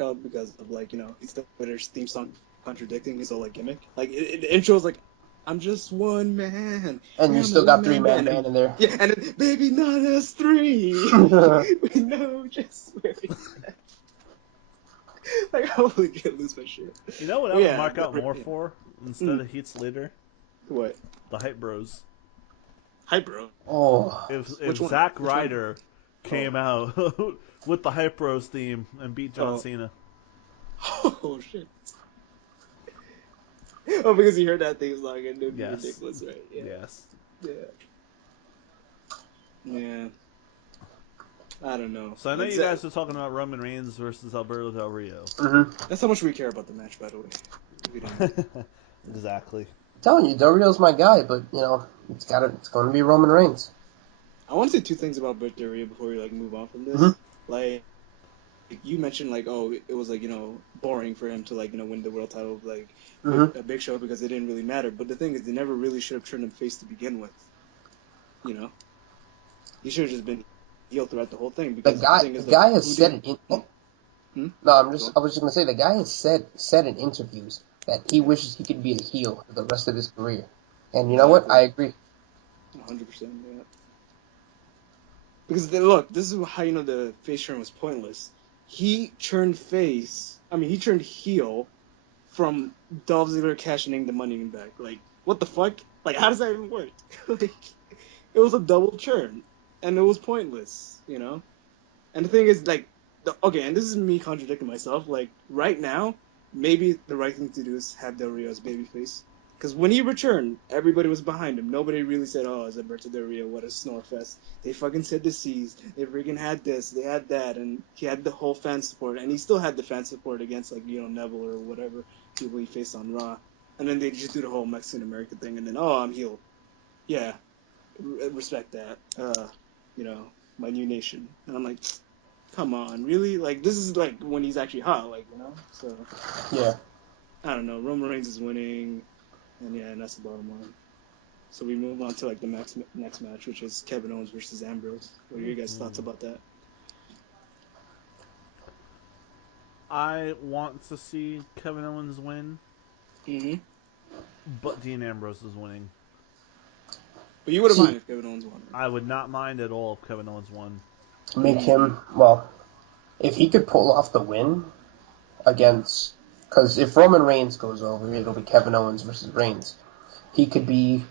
out because of, like, you know, Heath Slater's theme song contradicting his whole, like, gimmick. Like, the intro's like, I'm just one man. And you still got 3-man band in there. Yeah, and then, baby, not us 3. We know just where he's at. Like, I would legit lose my shit. You know what I Well, would yeah, mark out the- more yeah. for instead of Heath Slater? What? The Hype Bros. Hype Bro. Oh, If Which one? Zack Which one? Ryder came out with the Hype Bros theme and beat John Oh. Cena. Oh, shit. Oh, because you heard that theme song and it would be Yes. ridiculous, right? Yeah. Yes. Yeah. Yeah. I don't know. So I know It's, you guys are talking about Roman Reigns versus Alberto Del Rio. That's how much we care about the match, by the way. We don't. Exactly. telling you, Del Rio's my guy, but it's going to be Roman Reigns. I want to say two things about Britt Rio before we move on from this. Mhm. Like you mentioned, it was boring for him to win the world title with a Big Show because it didn't really matter. But the thing is, they never really should have turned him face to begin with. He should have just been heel throughout the whole thing. Because The guy has said it in. Oh, Hmm? no, I was just gonna say the guy has said in interviews that he wishes he could be a heel for the rest of his career, and you know what? I agree. 100%. Yeah. Because look, this is how you know the face turn was pointless. He turned face. I mean, he turned heel from Dolph Ziggler cashing in the Money in the Bank. Like, what the fuck? Like, how does that even work? It was a double turn, and it was pointless. And the thing is, and this is me contradicting myself. Like, right now, maybe the right thing to do is have Del Rio as babyface. Because when he returned, everybody was behind him. Nobody really said, oh, it's Alberto Del Rio, what a snorefest. They fucking said the C's. They freaking had this, they had that, and he had the whole fan support. And he still had the fan support against, Neville or whatever people he faced on Raw. And then they just do the whole Mexican-American thing, and then, oh, I'm heel. Yeah, respect that. My new nation. And I'm like, come on, really? Like, this is, when he's actually hot, So, Yeah. I don't know. Roman Reigns is winning. And that's the bottom line. So we move on to the next match, which is Kevin Owens versus Ambrose. What are your guys' thoughts about that? I want to see Kevin Owens win, but Dean Ambrose is winning. But you wouldn't mind if Kevin Owens won. Right? I would not mind at all if Kevin Owens won. Make him if he could pull off the win against, because if Roman Reigns goes over, it'll be Kevin Owens versus Reigns. He could be.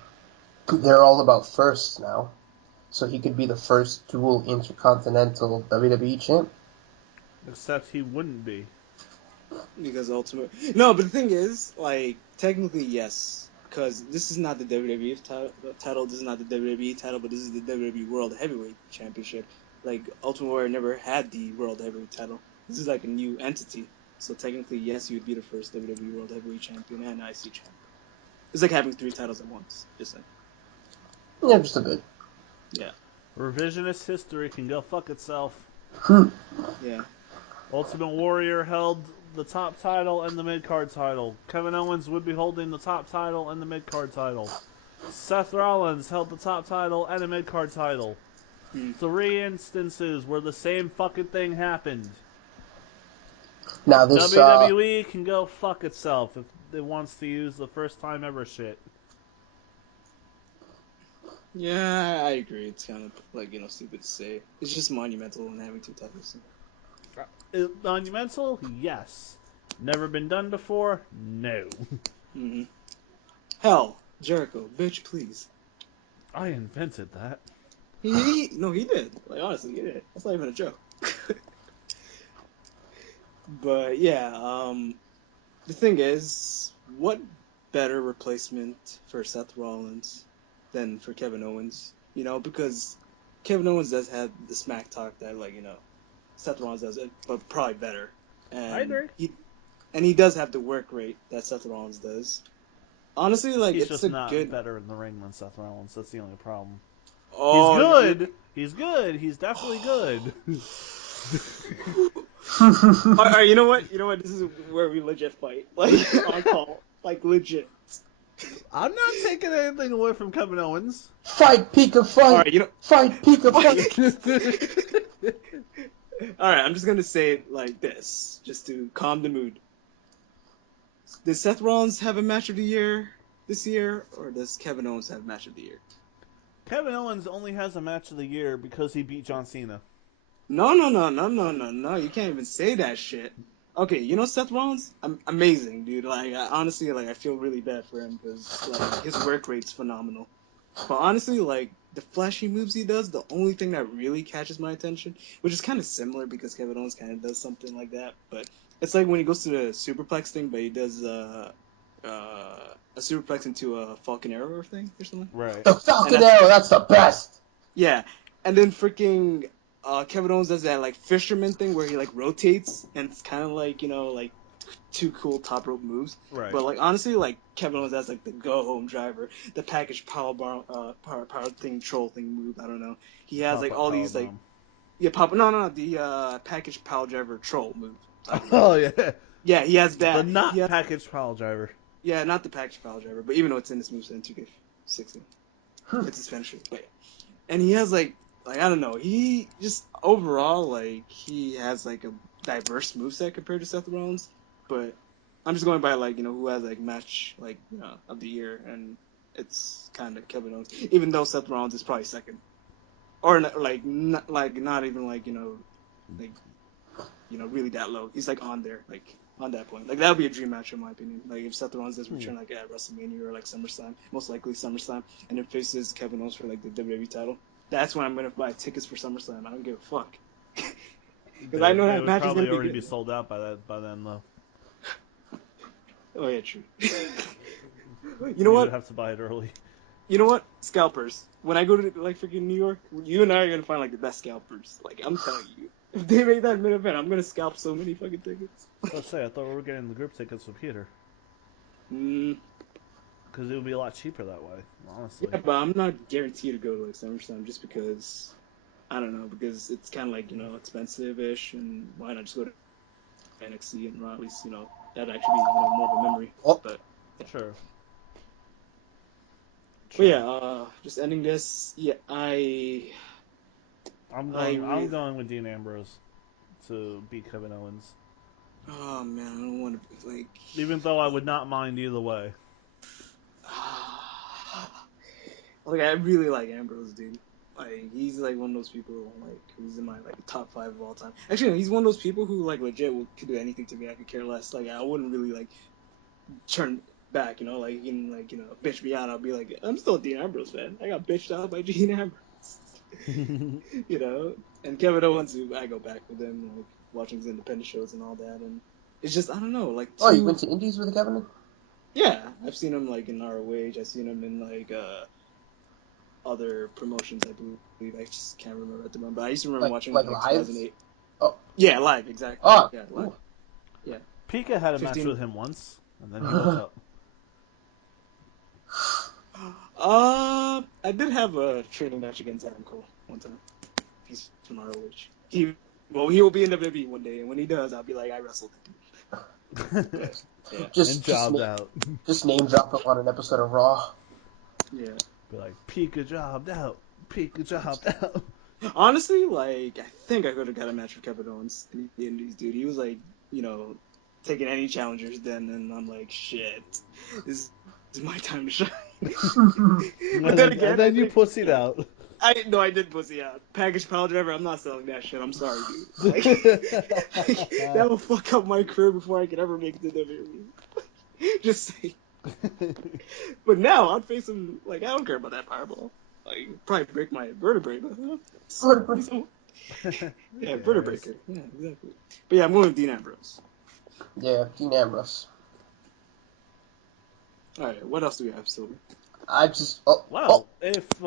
They're all about firsts now, so he could be the first dual intercontinental WWE champ. Except he wouldn't be. Because no, but the thing is, technically yes, because this is not the WWE title. This is not the WWE title, but this is the WWE World Heavyweight Championship. Ultimate Warrior never had the World Heavyweight title. This is a new entity. So technically, yes, you would be the first WWE World Heavyweight Champion and IC champion. It's like having 3 titles at once. Just like. Yeah, just a bit. Yeah. Revisionist history can go fuck itself. Yeah. Ultimate Warrior held the top title and the mid-card title. Kevin Owens would be holding the top title and the mid-card title. Seth Rollins held the top title and a mid-card title. 3 instances where the same fucking thing happened. Now this WWE can go fuck itself if it wants to use the first time ever shit. Yeah, I agree. It's kind of stupid to say. It's just monumental in having 2 titles. Monumental? Yes. Never been done before? No. Hell, Jericho, bitch, please. I invented that. He did. Honestly, he did. That's not even a joke. But yeah, the thing is, what better replacement for Seth Rollins than for Kevin Owens? Because Kevin Owens does have the smack talk that Seth Rollins does, but probably better. And I agree. He does have the work rate that Seth Rollins does. Honestly, he's it's just not better in the ring than Seth Rollins. That's the only problem. Oh, he's good. He's good. He's definitely good. Alright, you know what? This is where we legit fight. On call. Legit. I'm not taking anything away from Kevin Owens. Fight, Pika, fight! Alright, Fight, Pika, fight! Alright, I'm just gonna say it like this, just to calm the mood. Does Seth Rollins have a match of the year this year, or does Kevin Owens have a match of the year? Kevin Owens only has a match of the year because he beat John Cena. No. You can't even say that shit. Okay, you know Seth Rollins, amazing, dude. Like, honestly, like I feel really bad for him because like his work rate's phenomenal. But honestly, like the flashy moves he does, the only thing that really catches my attention, which is kind of similar because Kevin Owens kind of does something like that, but it's like when he goes to the superplex thing, but he does a superplex into a Falcon Arrow thing or something. Right. The Falcon Arrow, that's the best. Yeah, and then freaking Kevin Owens does that like fisherman thing where he like rotates, and it's kind of like like two cool top rope moves. Right. But like honestly, like Kevin Owens has like the go home driver, the package power thing troll thing move. I don't know. He has like Pop-up all power these like bomb. the package power driver troll move. Oh yeah. Yeah, he has The that. not package pile driver. Yeah, not the package power driver, but even though it's in this moveset in 2K16, it's his finisher. But yeah. And he has like I don't know, he just overall like he has like a diverse moveset compared to Seth Rollins, but I'm just going by like who has like match like of the year, and it's kind of Kevin Owens, even though Seth Rollins is probably second, or not even like like really that low. He's like on there, like on that point. Like that would be a dream match in my opinion. Like if Seth Rollins does return like at WrestleMania or like SummerSlam, most likely SummerSlam, and then faces Kevin Owens for like the WWE title. That's when I'm gonna buy tickets for SummerSlam. I don't give a fuck. Because I know It that would match is probably gonna be already good. be sold out by then though. Oh yeah, true. You know You would what? have to buy it early. You know what? Scalpers. When I go to like freaking New York, you and I are gonna find like the best scalpers. Like I'm telling you, if they make that main event, I'm gonna scalp so many fucking tickets. Let's say I thought we were getting the group tickets with Peter Mm, because it would be a lot cheaper that way. Honestly. yeah, but I'm not guaranteed to go to like SummerSlam just because I don't know, because it's kind of like expensive-ish, and why not just go to NXT and at least that actually be more of a memory. Oh. But yeah. Sure. But yeah, just ending this. Yeah, I'm I going. I'm really. going with Dean Ambrose to beat Kevin Owens. Oh man, I don't want to like. Even though I would not mind either way. Like I really like Ambrose, dude. Like he's like one of those people like who's in my like top 5 of all time. Actually, no, he's one of those people who like legit could do anything to me. I could care less. Like I wouldn't really like turn back. Like he can like bitch me out. I'll be like, I'm still a Dean Ambrose fan. I got bitched out by Dean Ambrose. And Kevin Owens, I go back with him, like watching his independent shows and all that, and it's just I don't know, like Oh, you went to Indies with Kevin? yeah, I've seen him like in ROH. I've seen him in like other promotions, I believe. I just can't remember at the moment. But I used to remember watching like like live? 2008. Oh. Yeah, live, exactly. Oh, yeah, live. cool. Yeah. Pika had a 15. match with him once, and then he woke up. I did have a training match against Adam Cole one time. He's from ROH. He will be in WWE one day, and when he does, I'll be like, I wrestled him. But, yeah. And jobbed out. Just name drop it on an episode of Raw. Yeah. Be like, Pika jobbed out. Pika jobbed out. Honestly, like, I think I could have got a match with Kevin Owens in the Indies, dude. He was like, taking any challengers then, and I'm like, shit, this is my time to shine. But then again, and then you pussied out. I did pussy out. Package pile driver, I'm not selling that shit. I'm sorry, dude. Like, that will fuck up my career before I could ever make it to WWE. Just saying. But now I'd face him. Like I don't care about that Powerball. Like probably break my vertebrae, but Vertebrae. yeah, vertebrae. Yeah, exactly. But yeah, I'm going with Dean Ambrose. Yeah, Dean Ambrose. All right, what else do we have, Silver? I just if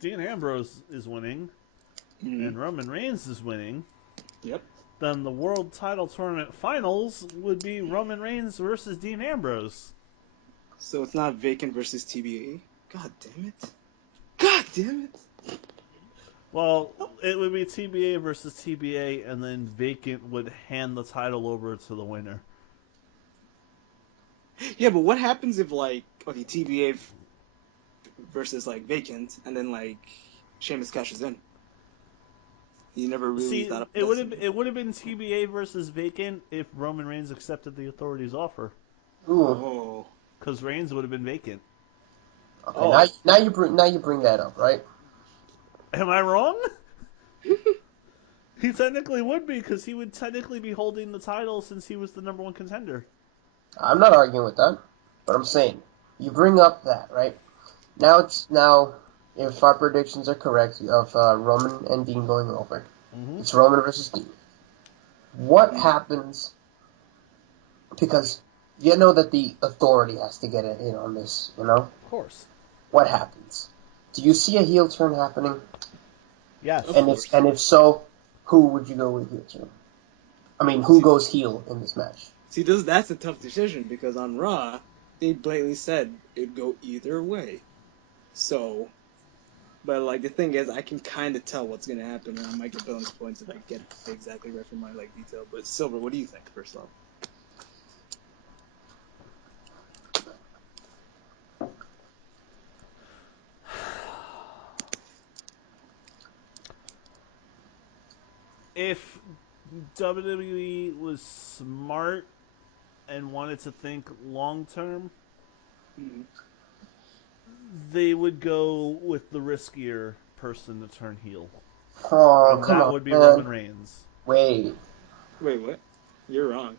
Dean Ambrose is winning and Roman Reigns is winning, yep, then the World Title Tournament Finals would be Roman Reigns versus Dean Ambrose. So it's not vacant versus TBA. God damn it! God damn it! Well, it would be TBA versus TBA, and then vacant would hand the title over to the winner. Yeah, but what happens if like TBA versus like vacant, and then like Sheamus cashes in? You never really thought of it would have been TBA versus vacant if Roman Reigns accepted the Authority's offer. Oh, because Reigns would have been vacant. Okay, now you bring that up, right? Am I wrong? He technically would be, because he would technically be holding the title since he was the number one contender. I'm not arguing with that, but I'm saying you bring up that right now. If our predictions are correct of Roman and Dean going over, it's Roman versus Dean. What happens? Because you know that the authority has to get in on this. You know. Of course. What happens? Do you see a heel turn happening? Yes. And if so, who would you go with heel turn? I mean, who goes heel in this match? See, that's a tough decision because on Raw, they blatantly said it'd go either way. So, but like the thing is, I can kind of tell what's gonna happen, and I might get bonus points if I get it exactly right from my detail. But Silver, what do you think first off? If WWE was smart and wanted to think long term, they would go with the riskier person to turn heel. Oh, come on. That would be Roman Reigns. Wait, what? You're wrong.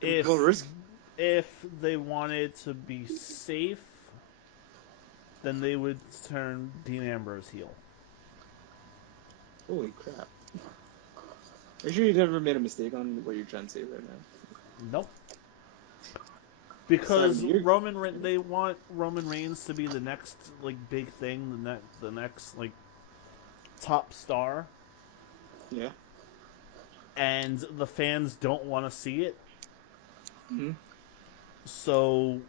If they wanted to be safe, then they would turn Dean Ambrose heel. Holy crap. Are you sure you never made a mistake on what you're trying to say right now? Nope. Because Simon, they want Roman Reigns to be the next big thing, the next top star. Yeah. And the fans don't want to see it. Mm-hmm. So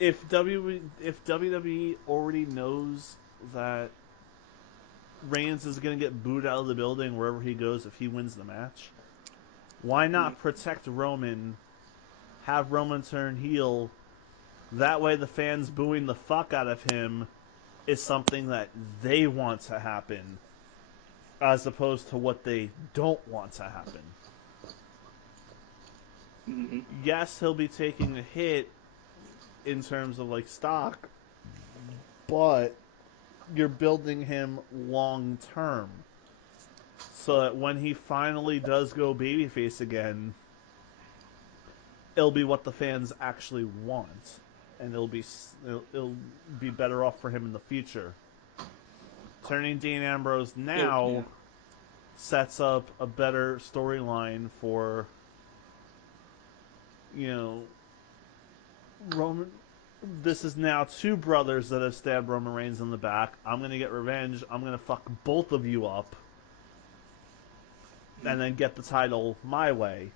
if WWE already knows that Reigns is going to get booed out of the building wherever he goes if he wins the match, why not protect Roman, have Roman turn heel? That way the fans booing the fuck out of him is something that they want to happen, as opposed to what they don't want to happen. Mm-hmm. Yes, he'll be taking a hit in terms of stock, but you're building him long term, so that when he finally does go babyface again, it'll be what the fans actually want, and it'll be better off for him in the future. Turning Dean Ambrose now sets up a better storyline for Roman. This is now two brothers that have stabbed Roman Reigns in the back. I'm going to get revenge. I'm going to fuck both of you up and then get the title my way.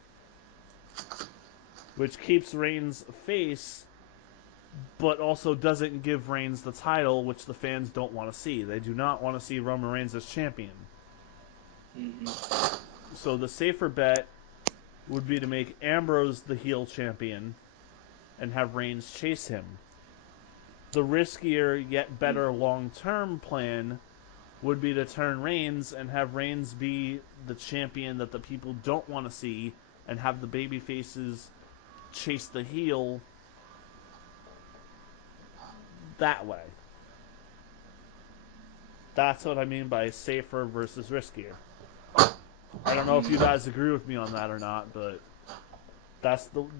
Which keeps Reigns face, but also doesn't give Reigns the title, which the fans don't want to see. They do not want to see Roman Reigns as champion. Mm-hmm. So the safer bet would be to make Ambrose the heel champion and have Reigns chase him. The riskier yet better long-term plan would be to turn Reigns and have Reigns be the champion that the people don't want to see, and have the baby faces chase the heel that way. That's what I mean by safer versus riskier. I don't know if you guys agree with me on that or not, but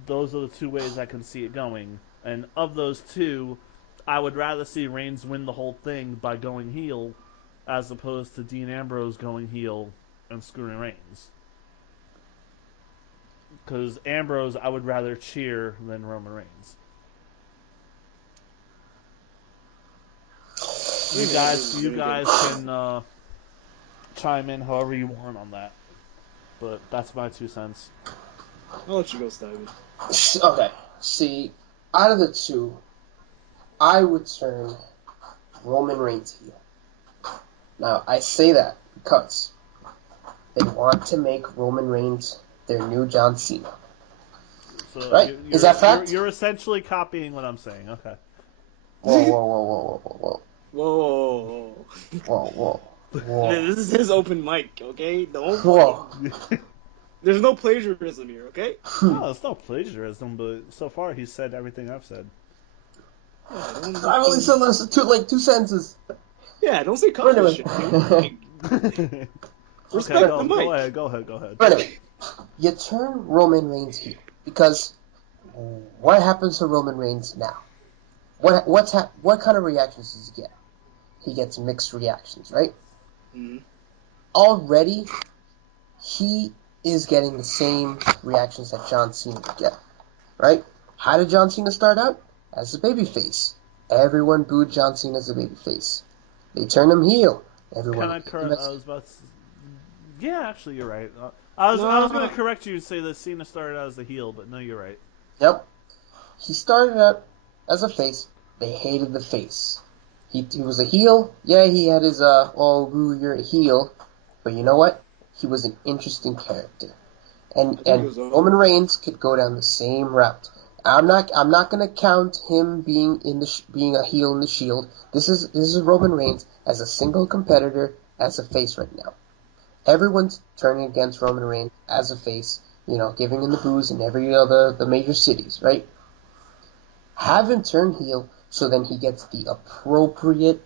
those are the two ways I can see it going. And of those two, I would rather see Reigns win the whole thing by going heel, as opposed to Dean Ambrose going heel and screwing Reigns. Because Ambrose, I would rather cheer than Roman Reigns. You guys can chime in however you want on that. But that's my 2 cents. I'll let you go, Stivan. Okay. See, out of the two, I would turn Roman Reigns heel. Now, I say that because they want to make Roman Reigns their new John Cena. So right? Is that fact? You're essentially copying what I'm saying. Okay. Whoa. Whoa. This is his open mic, okay? Whoa. There's no plagiarism here, okay? No, it's no plagiarism, but so far he's said everything I've said. I've only said two sentences. Yeah, don't say copy shit. Respect go, the mic. go ahead. But anyway, you turn Roman Reigns heel because what happens to Roman Reigns now? What kind of reactions does he get? He gets mixed reactions, right? Mm-hmm. Already, he is getting the same reactions that John Cena would get, right? How did John Cena start out? As a babyface. Everyone booed John Cena as a babyface. They turned him heel. Everyone. Can I correct? I was about to. Yeah, actually, you're right. I was going to correct you and say that Cena started out as a heel, but no, you're right. Yep. He started out as a face. They hated the face. He was a heel. Yeah, he had his you're a heel, but you know what? He was an interesting character, and Roman Reigns could go down the same route. I'm not gonna count him being being a heel in the Shield. This is Roman Reigns as a single competitor as a face right now. Everyone's turning against Roman Reigns as a face. You know, giving him the boos in every other the major cities, right? Have him turn heel so then he gets the appropriate,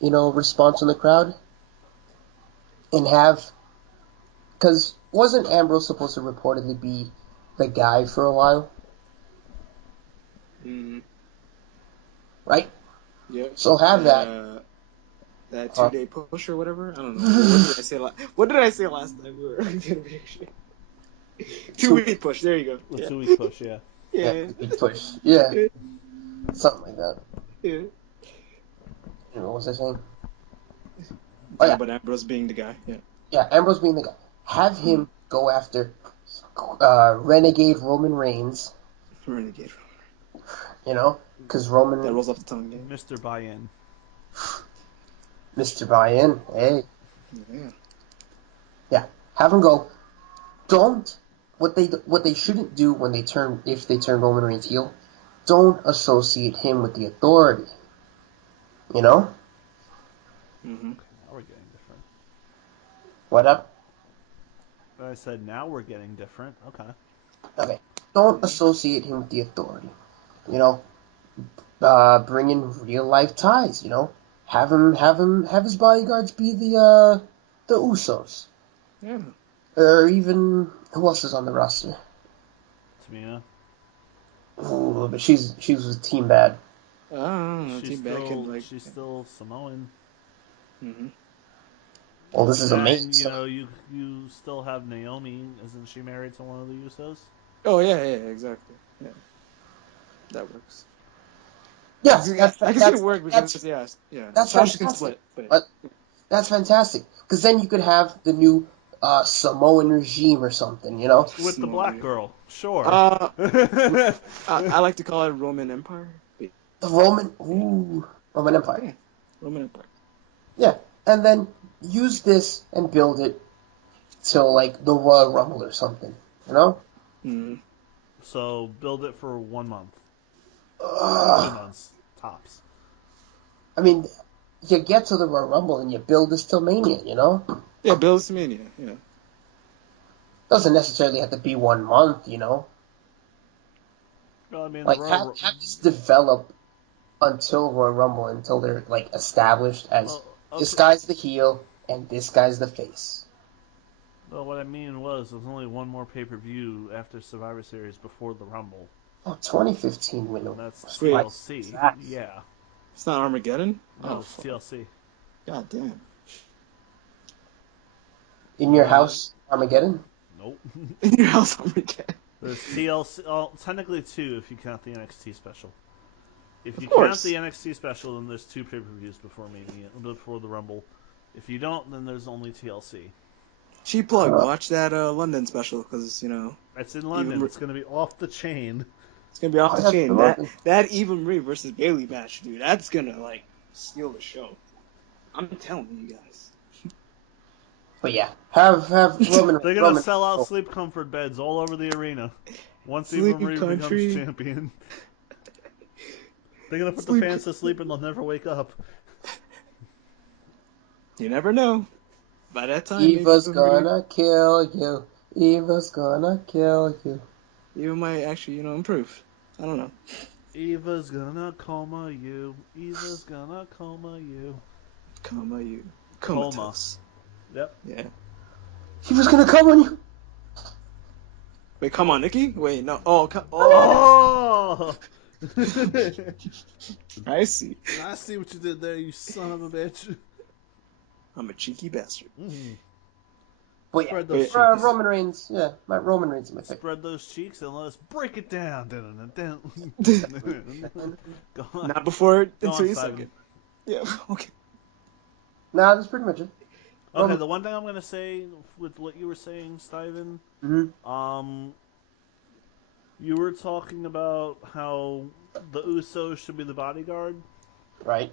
response from the crowd. And because wasn't Ambrose supposed to reportedly be the guy for a while? Mm-hmm. Right? Yeah. So have that. That 2-day push or whatever. I don't know. What did I say last time we were doing reaction? 2-week push. There you go. The 2-week push, yeah. Yeah. Big push. Yeah. Something like that. Yeah. What was I saying? But Ambrose being the guy. Yeah. Yeah, Ambrose being the guy. Have him go after Renegade Roman Reigns. Renegade. Because Roman. That rolls off the tongue. Yeah. Mr. Buy-in. Mr. Buy-in. Hey. Yeah. Yeah. Have him go. Don't. What they shouldn't do when if they turn Roman Reigns heel, don't associate him with the Authority. You know? Mm-hmm. Now we're getting different. What up? I said now we're getting different. Okay. Okay. Don't associate him with the Authority. Bring in real life ties. Have his bodyguards be the Usos. Yeah. Or even who else is on the roster? Tamina. Ooh, but she was with Team Bad. She's still Samoan. Mm-hmm. Well, this is and, amazing. You still have Naomi. Isn't she married to one of the Usos? Oh yeah, exactly. Yeah, that works. Yeah, I can see it work because that's fantastic. Can fantastic. split, But that's fantastic because then you could have the new Samoan regime or something. With the black girl, sure. I like to call it Roman Empire. The Roman Empire. Yeah, Roman Empire. Yeah, and then use this and build it till like the Royal Rumble or something. Mm-hmm. So build it for 1 month. 2 months tops. I mean, you get to the Royal Rumble and you build this till Mania. Yeah, build this Mania. Yeah. Doesn't necessarily have to be 1 month. Well, I mean, Like have this develop until Royal Rumble, until they're like established as this guy's the heel and this guy's the face. Well, what I mean was there's only one more pay-per-view after Survivor Series before the Rumble. Oh, 2015 window. That's Sweet. TLC. Yeah. It's not Armageddon? No, it's TLC. God damn. In your house, Armageddon? Nope. In your house, Armageddon. There's TLC. Oh, technically 2 if you count the NXT special. If you count count the NXT special, then there's 2 pay-per-views before the Rumble. If you don't, then there's only TLC. Cheap plug. Watch that London special because It's in London. It's gonna be off the chain. It's gonna be off the chain. That Eva Marie versus Bayley match, dude. That's gonna steal the show. I'm telling you guys. But yeah, have Roman. They're gonna sell out sleep comfort beds all over the arena once Eva Marie becomes champion. They're gonna put the fans to sleep and they'll never wake up. You never know. By that time, Eva's gonna kill you. Eva's gonna kill you. Eva might actually, improve. I don't know. Eva's gonna coma you. Eva's gonna coma you. Coma you. Coma. Yep. Yeah. He was gonna come on you. Wait, come on, Nikki. Wait, no. Oh. Oh! I see. I see what you did there, you son of a bitch. I'm a cheeky bastard. Mm. But Spread yeah, those cheeks. Roman Reigns. Yeah, my Roman Reigns is my pick. Spread those cheeks and let us break it down. Go on. Not before Go until on, you Simon. suck it. Yeah. Okay. Nah, that's pretty much it. Okay, the one thing I'm gonna say with what you were saying, Stivan, Mm-hmm. you were talking about how the Usos should be the bodyguard. Right.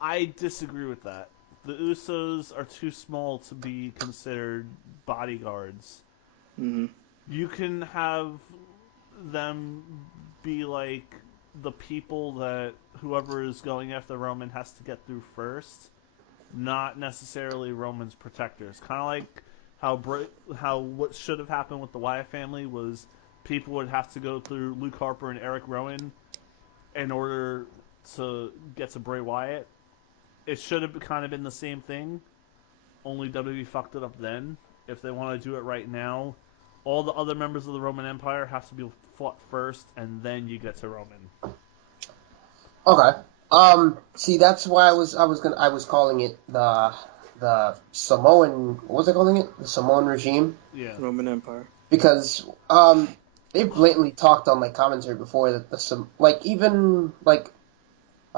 I disagree with that. The Usos are too small to be considered bodyguards. Mm-hmm. You can have them be like the people that whoever is going after Roman has to get through first, not necessarily Roman's protectors. Kind of like how what should have happened with the Wyatt family was people would have to go through Luke Harper and Eric Rowan in order to get to Bray Wyatt. It should have kind of been the same thing, only WWE fucked it up then. If they want to do it right now, all the other members of the Roman Empire have to be fought first, and then you get to Roman. Okay. See, that's why I was calling it the Samoan. What was I calling it? The Samoan regime. Yeah. Roman Empire. Because they blatantly talked on like commentary before that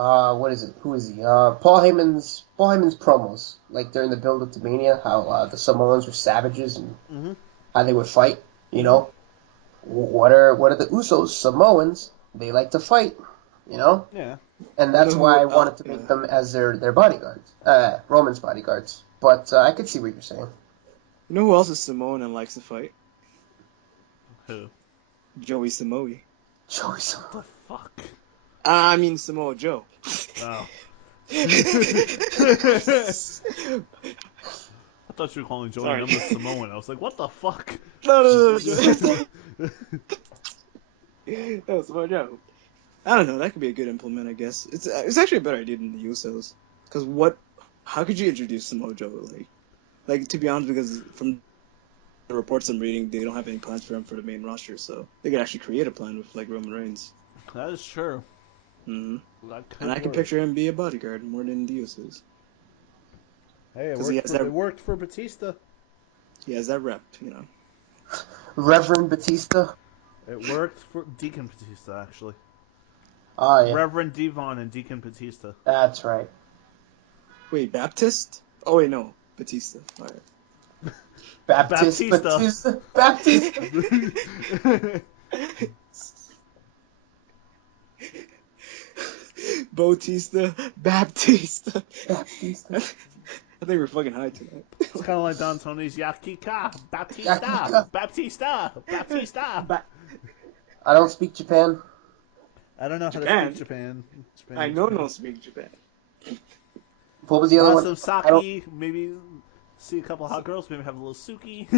what is it? Who is he? Paul Heyman's promos, like during the build up to Mania, how the Samoans were savages and how they would fight. You know, what are the Usos? Samoans. They like to fight. You know. Yeah. And that's why I wanted to make them as their bodyguards, Roman's bodyguards. But I could see what you're saying. You know who else is Samoan and likes to fight? Who? Joey Samoa. Joey Samoa. The fuck? I mean Samoa Joe. Oh. I thought you were calling Joey Sorry. I'm the Samoan. I was like, what the fuck? No. That was Samoa Joe. I don't know. That could be a good implement, I guess. It's actually a better idea than the Usos. Because how could you introduce Samoa Joe? Like to be honest, because from the reports I'm reading, they don't have any plans for him for the main roster, so they could actually create a plan with like Roman Reigns. That is true. Mm-hmm. And I can picture him be a bodyguard more than the Usos. Hey, it worked for Batista. He has that rep, you know. Reverend Batista. It worked for Deacon Batista, actually. Oh, yeah. Reverend Devon and Deacon Batista. That's right. Wait, Baptist? Oh wait, no, Batista. All right. Batista. Bautista, Baptista. Baptista. I think we're fucking high tonight. It's kind of like Don Tony's Yakika, Baptista. I don't speak Japan. I don't know Japan? how to speak Japan. I don't speak Japan. What was the other one? Some sake, maybe see a couple hot girls, maybe have a little suki.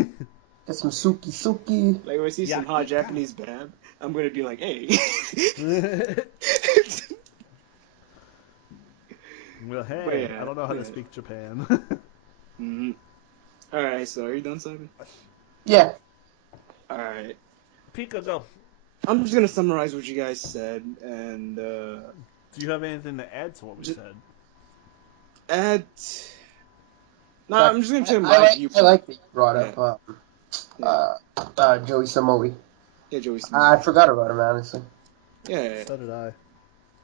Get some suki. Like when I see some hot Japanese bab, I'm gonna be like, hey. Well, hey, But yeah, I don't know how to speak Japan. Mm-hmm. Alright, so are you done, Simon? Yeah. Alright. Pika, go. I'm just gonna summarize what you guys said, and Do you have anything to add to what we said? No, I'm just gonna say my viewpoint. I like that you brought up Joey Samoa. Yeah, Joey Samoa. I forgot about him, honestly. Yeah. So did I.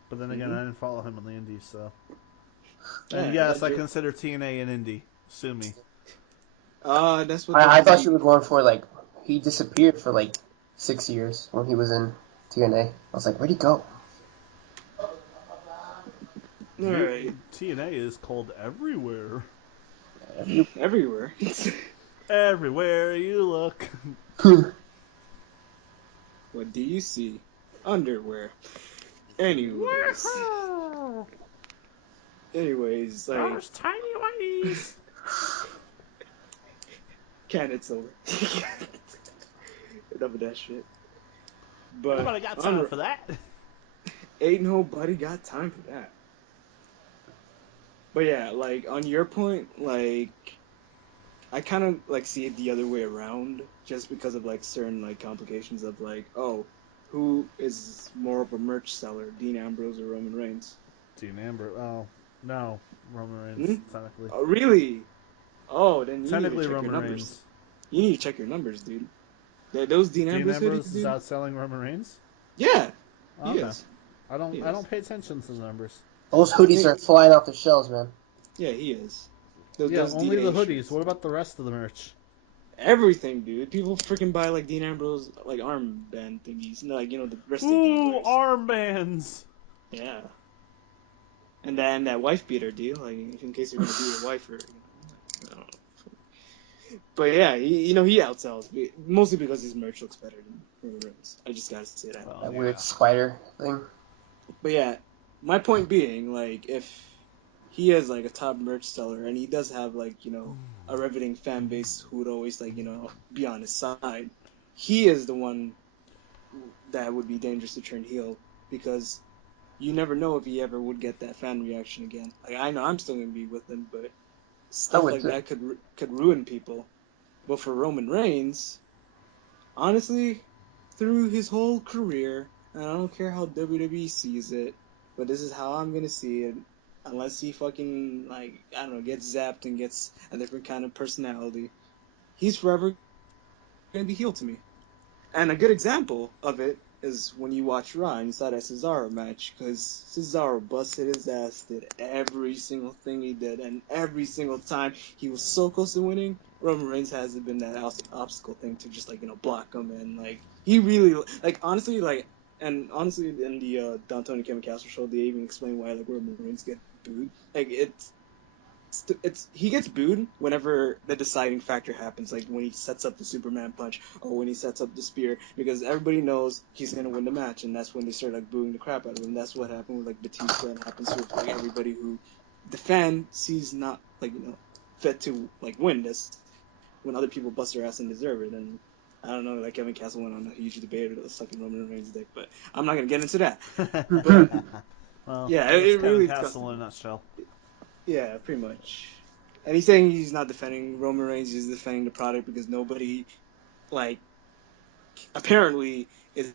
But then again, I didn't follow him on the Indies, so. And Yeah, yes, I consider TNA an indie. Sue me. That's what I thought you were going for, like, he disappeared for, like, 6 years when he was in TNA. I was like, where'd he go? Alright. TNA is called everywhere. Everywhere. Everywhere you look. What do you see? Underwear. Anyways, like... Those tiny whities. Can it's over. Enough of that shit. But Nobody got time for that. Ain't nobody got time for that. But yeah, like, on your point, like, I kind of like see it the other way around, just because of like certain like complications of like, oh, who is more of a merch seller, Dean Ambrose or Roman Reigns? Dean Ambrose. Oh, no. Roman Hmm? Reigns, technically. Oh, really? Oh, then you need to Technically, check your Roman numbers. Reigns. You need to check your numbers, dude. Those Dean Dean Ambrose hoodies, Ambrose is dude. outselling Roman Reigns? Yeah, Oh, he okay. is. I He is. don't pay attention to the numbers. Those hoodies Hey, are flying off the shelves, man. yeah, he is. Yeah, Those only the DA hoodies. shirts. What about the rest of the merch? Everything, dude. People freaking buy like Dean Ambrose like armband thingies, like the wristlet thing he Ooh, wears. armbands! Yeah. And then that wife beater, dude. Like, in case you're gonna beat your wife, or I don't know. But yeah, he outsells, mostly because his merch looks better than Roman Reigns. I just gotta say that. Well, That yeah. weird spider thing. But yeah, my point being, like, if he is like a top merch seller, and he does have like a riveting fan base who would always like be on his side, he is the one that would be dangerous to turn heel, because you never know if he ever would get that fan reaction again. Like, I know I'm still gonna be with him, but I stuff would like too. that could ruin people. But for Roman Reigns, honestly, through his whole career, and I don't care how WWE sees it, but this is how I'm gonna see it. Unless he fucking, like, I don't know, gets zapped and gets a different kind of personality, he's forever gonna be heel to me. And a good example of it is when you watch Raw and you saw that Cesaro match, because Cesaro busted his ass, did every single thing he did, and every single time he was so close to winning. Roman Reigns hasn't been that obstacle thing to just like block him, and like he really like honestly like and honestly in the Don Tony Kevin Castle show they even explain why like Roman Reigns get booed. Like it's he gets booed whenever the deciding factor happens, like when he sets up the Superman punch or when he sets up the spear, because everybody knows he's gonna win the match, and that's when they start like booing the crap out of him. That's what happened with like Batista, and happens with like everybody who the fan sees not like fit to like win this, when other people bust their ass and deserve it. And I don't know, like Kevin Castle went on a huge debate about sucking Roman Reigns' dick, but I'm not gonna get into that. But Well, yeah, that's it Kevin really Castle disgusted in a me. nutshell. Yeah, pretty much. And he's saying he's not defending Roman Reigns, he's defending the product, because nobody, like, apparently is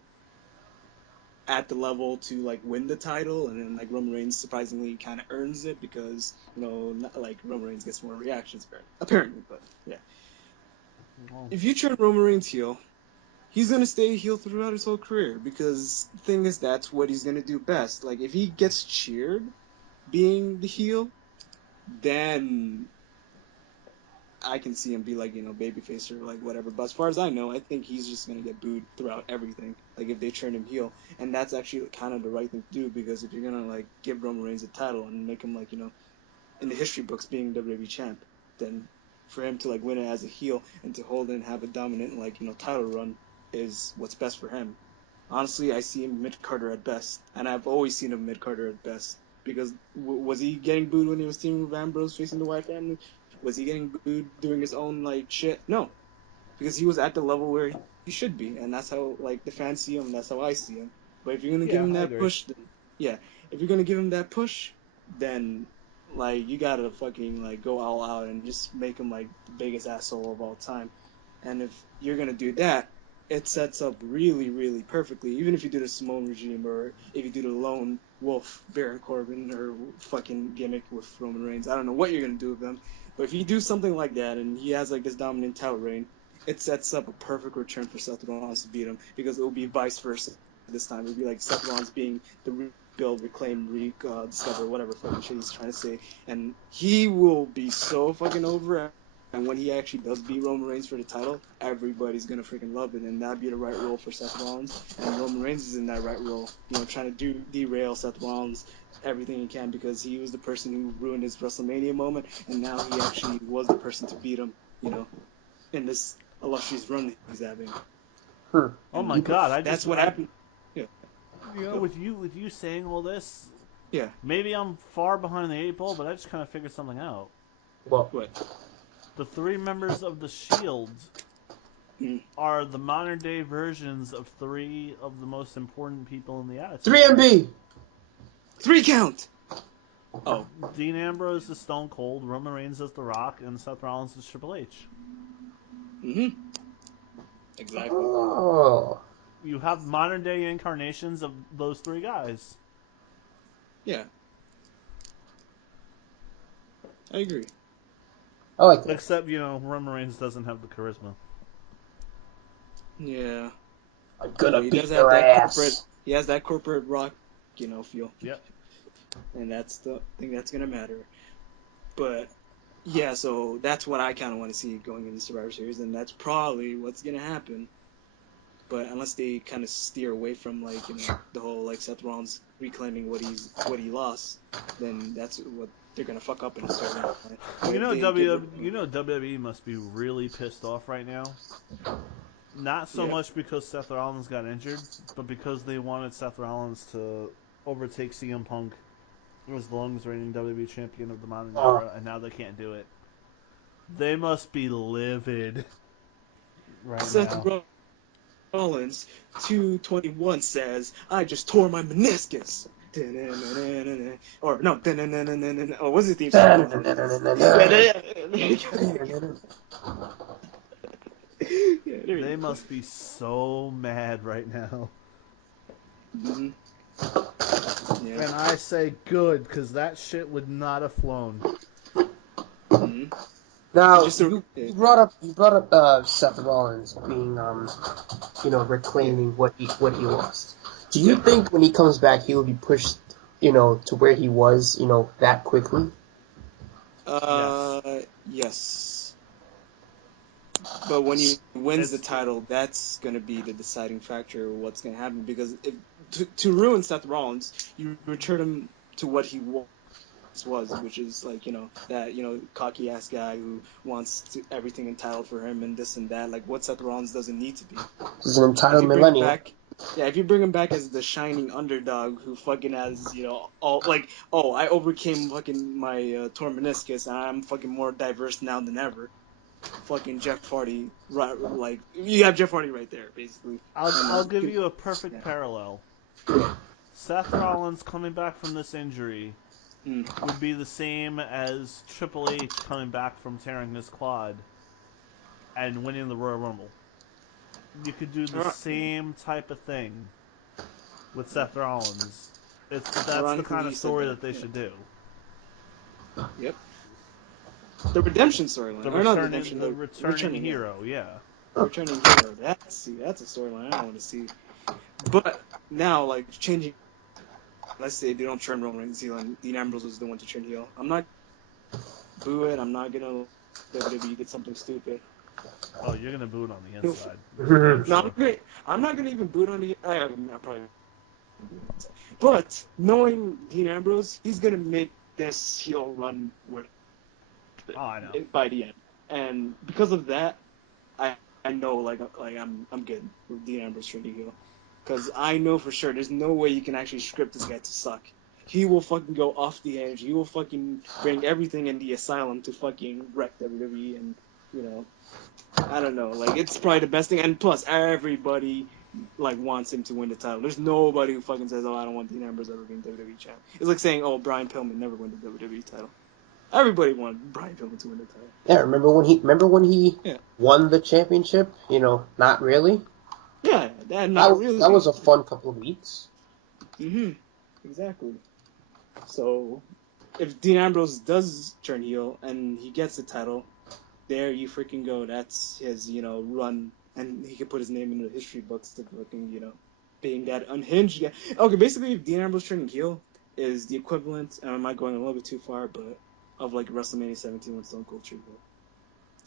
at the level to, like, win the title. And then, like, Roman Reigns surprisingly kind of earns it because, like, Roman Reigns gets more reactions, apparently. But, yeah. Well, If you turn Roman Reigns heel, he's going to stay heel throughout his whole career, because the thing is, that's what he's going to do best. Like, if he gets cheered being the heel, then I can see him be like, babyface or like whatever. But as far as I know, I think he's just gonna get booed throughout everything. Like if they turn him heel, and that's actually kind of the right thing to do, because if you're gonna like give Roman Reigns a title and make him like in the history books being WWE champ, then for him to like win it as a heel and to hold it and have a dominant like title run is what's best for him. Honestly, I see him mid Carter at best, and I've always seen him mid Carter at best. Because was he getting booed when he was teaming with Ambrose facing the Wyatt family? Was he getting booed doing his own like shit? No, because he was at the level where he should be, and that's how like the fans see him. That's how I see him. But if you're gonna give yeah, him I that agree. push, then yeah, if you're gonna give him that push, then like you gotta fucking like go all out and just make him like the biggest asshole of all time. And if you're gonna do that, it sets up really, really perfectly. Even if you do the Simone regime, or if you do the lone wolf Baron Corbin or fucking gimmick with Roman Reigns, I don't know what you're gonna do with them. But if you do something like that and he has like this dominant title reign, it sets up a perfect return for Seth Rollins to beat him, because it will be vice versa this time. It will be like Seth Rollins being the rebuild, reclaim, discover, whatever fucking shit he's trying to say, and he will be so fucking over it. And when he actually does beat Roman Reigns for the title, everybody's gonna freaking love it, and that'd be the right role for Seth Rollins. And Roman Reigns is in that right role, trying to derail Seth Rollins everything he can, because he was the person who ruined his WrestleMania moment, and now he actually was the person to beat him, in this illustrious run that he's having. Oh my And God! that's what happened. Yeah. With you saying all this, Yeah. maybe I'm far behind the eight ball, but I just kind of figured something out. Well, What? The three members of the Shield Mm. are the modern day versions of three of the most important people in the Attitude Era. 3MB. 3 count. Oh, Dean Ambrose is Stone Cold, Roman Reigns is The Rock, and Seth Rollins is Triple H. Exactly. Oh. You have modern day incarnations of those three guys. Yeah. I agree. I like that. Except, Roman Reigns doesn't have the charisma. Yeah. I'm gonna He beat does your have that ass. corporate. He has that corporate rock, feel. Yep. And that's the thing that's gonna matter. But yeah, so that's what I kind of want to see going into Survivor Series, and that's probably what's gonna happen. But unless they kind of steer away from the whole Seth Rollins reclaiming what he lost, then that's what they're gonna fuck up in the storyline. WWE must be really pissed off right now. Not so much because Seth Rollins got injured, but because they wanted Seth Rollins to overtake CM Punk as the longest reigning WWE champion of the modern era, and now they can't do it. They must be livid right Seth now. Rollins 221 says, "I just tore my meniscus." Or no, oh, what's the theme song? They must be so mad right now. Mm-hmm. Yeah. And I say good, because that shit would not have flown. Mm-hmm. Now Just you brought up Seth Rollins being reclaiming what he lost. Do you think when he comes back he will be pushed to where he was that quickly? Yes. But when he wins the title, that's going to be the deciding factor of what's going to happen. Because to ruin Seth Rollins, you return him to what he was, which is that cocky ass guy who wants everything entitled for him and this and that. Like what Seth Rollins doesn't need to be. He's an entitled millennial. If you bring him back as the shining underdog who fucking has, all I overcame fucking my torn meniscus and I'm fucking more diverse now than ever. Fucking Jeff Hardy, right? You have Jeff Hardy right there, basically. I'll give you a perfect parallel. Seth Rollins coming back from this injury would be the same as Triple H coming back from tearing his quad and winning the Royal Rumble. You could do the same type of thing with Seth Rollins. That's the kind of story that they should do. Yep. The redemption storyline. The returning hero, yeah. Returning hero. That's a storyline I want to see. But now, changing. Let's say they don't turn Roman Reigns heel and Dean Ambrose is the one to turn heel. I'm not boo it. I'm not gonna WWE did something stupid. Oh, you're gonna boo it on the inside. No, I'm not gonna even boo it on the. I probably. But knowing Dean Ambrose, he's gonna make this heel run with. I know. By the end, and because of that, I know I'm good with Dean Ambrose turning heel, because I know for sure there's no way you can actually script this guy to suck. He will fucking go off the edge. He will fucking bring everything in the asylum to fucking wreck WWE, and I don't know. It's probably the best thing. And plus, everybody wants him to win the title. There's nobody who fucking says, "Oh, I don't want Dean Ambrose ever being WWE champ." It's like saying, "Oh, Brian Pillman never win the WWE title." Everybody wanted Brian Pillman to win the title. Yeah, remember when he won the championship? Not really. Yeah, really. That was a fun couple of weeks. Exactly. So, if Dean Ambrose does turn heel and he gets the title, there you freaking go. That's his, run, and he can put his name into the history books to fucking, being that unhinged guy. Okay, basically, if Dean Ambrose turning heel is the equivalent, and I might going a little bit too far, but of WrestleMania 17 when Stone Cold turned heel.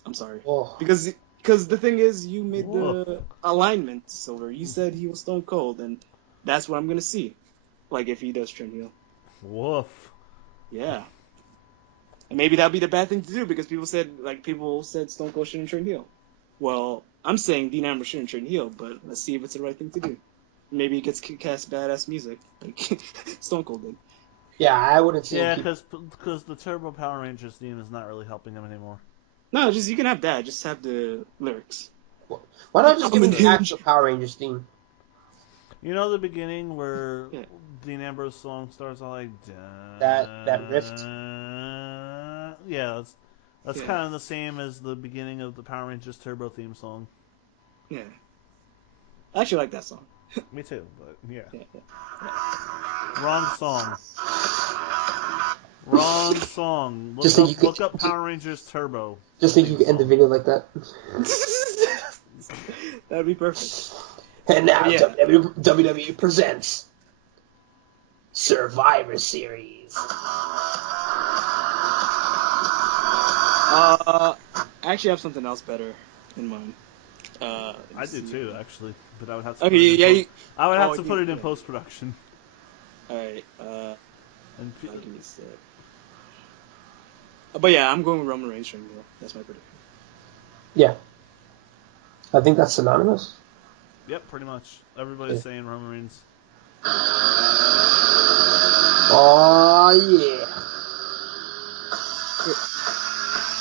I'm sorry, because the thing is, you made the alignment, Silver. You said he was Stone Cold, and that's what I'm gonna see. If he does turn heel. Woof. Yeah. And maybe that'd be the bad thing to do because people said Stone Cold shouldn't turn heel. Well, I'm saying Dean Ambrose shouldn't turn heel, but let's see if it's the right thing to do. Maybe he gets kick-ass badass music like Stone Cold did. Yeah, I wouldn't see. Yeah, because the Turbo Power Rangers theme is not really helping him anymore. No, you can have that. Just have the lyrics. Why not just give him the actual Power Rangers theme? You know the beginning where Dean Ambrose song starts out like That riff. Yeah, that's Yeah. kind of the same as the beginning of the Power Rangers Turbo theme song. Yeah. I actually like that song. Me too, but yeah. Yeah. Wrong song. Wrong song. Just think Look up Power Rangers Turbo. Just think theme you could end the song. video like that. That'd be perfect. And now Yeah. WWE presents Survivor Series. I actually have something else better in mind. I do too, actually, but I would have to. Okay, put it yeah, in I would have oh, to you- put it in yeah. post production. Alright, And I'll give you a sec. But yeah, I'm going with Roman Reigns right now. That's my prediction. Yeah. I think that's synonymous. yep, pretty much. Everybody's Yeah. saying Roman Reigns. Oh yeah.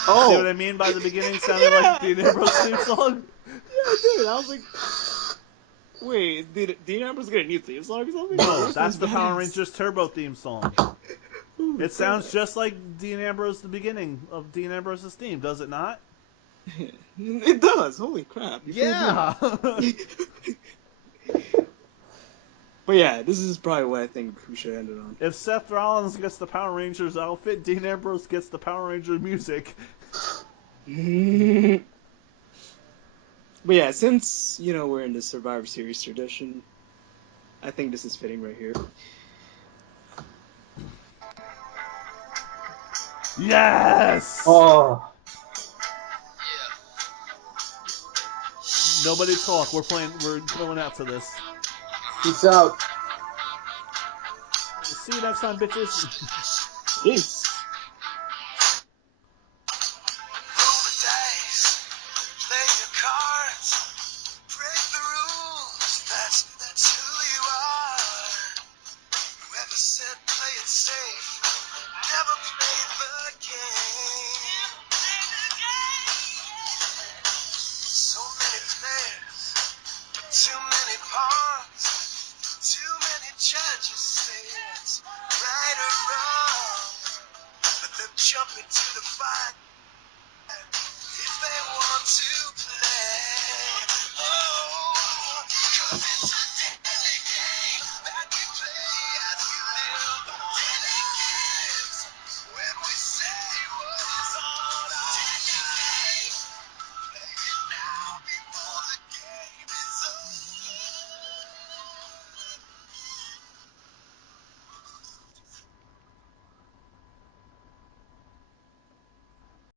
Oh! See what I mean by the beginning sounded like the Ambrose theme song? Yeah, dude, I was like, wait, did Dean Ambrose get a new theme song or something? No, That that's sounds the Power badass. Rangers Turbo theme song. Holy It sounds crap. just like Dean Ambrose, the beginning of Dean Ambrose's theme, does it not? It does. Holy crap. You fooled me. But yeah, this is probably what I think we should end it on. If Seth Rollins gets the Power Rangers outfit, Dean Ambrose gets the Power Ranger music. But yeah, since, we're in the Survivor Series tradition, I think this is fitting right here. Yes! Oh. Nobody talk. We're going out to this. Peace out. See you next time, bitches. Peace. Roll the dice, play your cards, break the rules. That's who you are. Whoever said play it safe, never played the game. So many players, but too many pawns. Too many judges say it's right or wrong. Let them jump into the fight.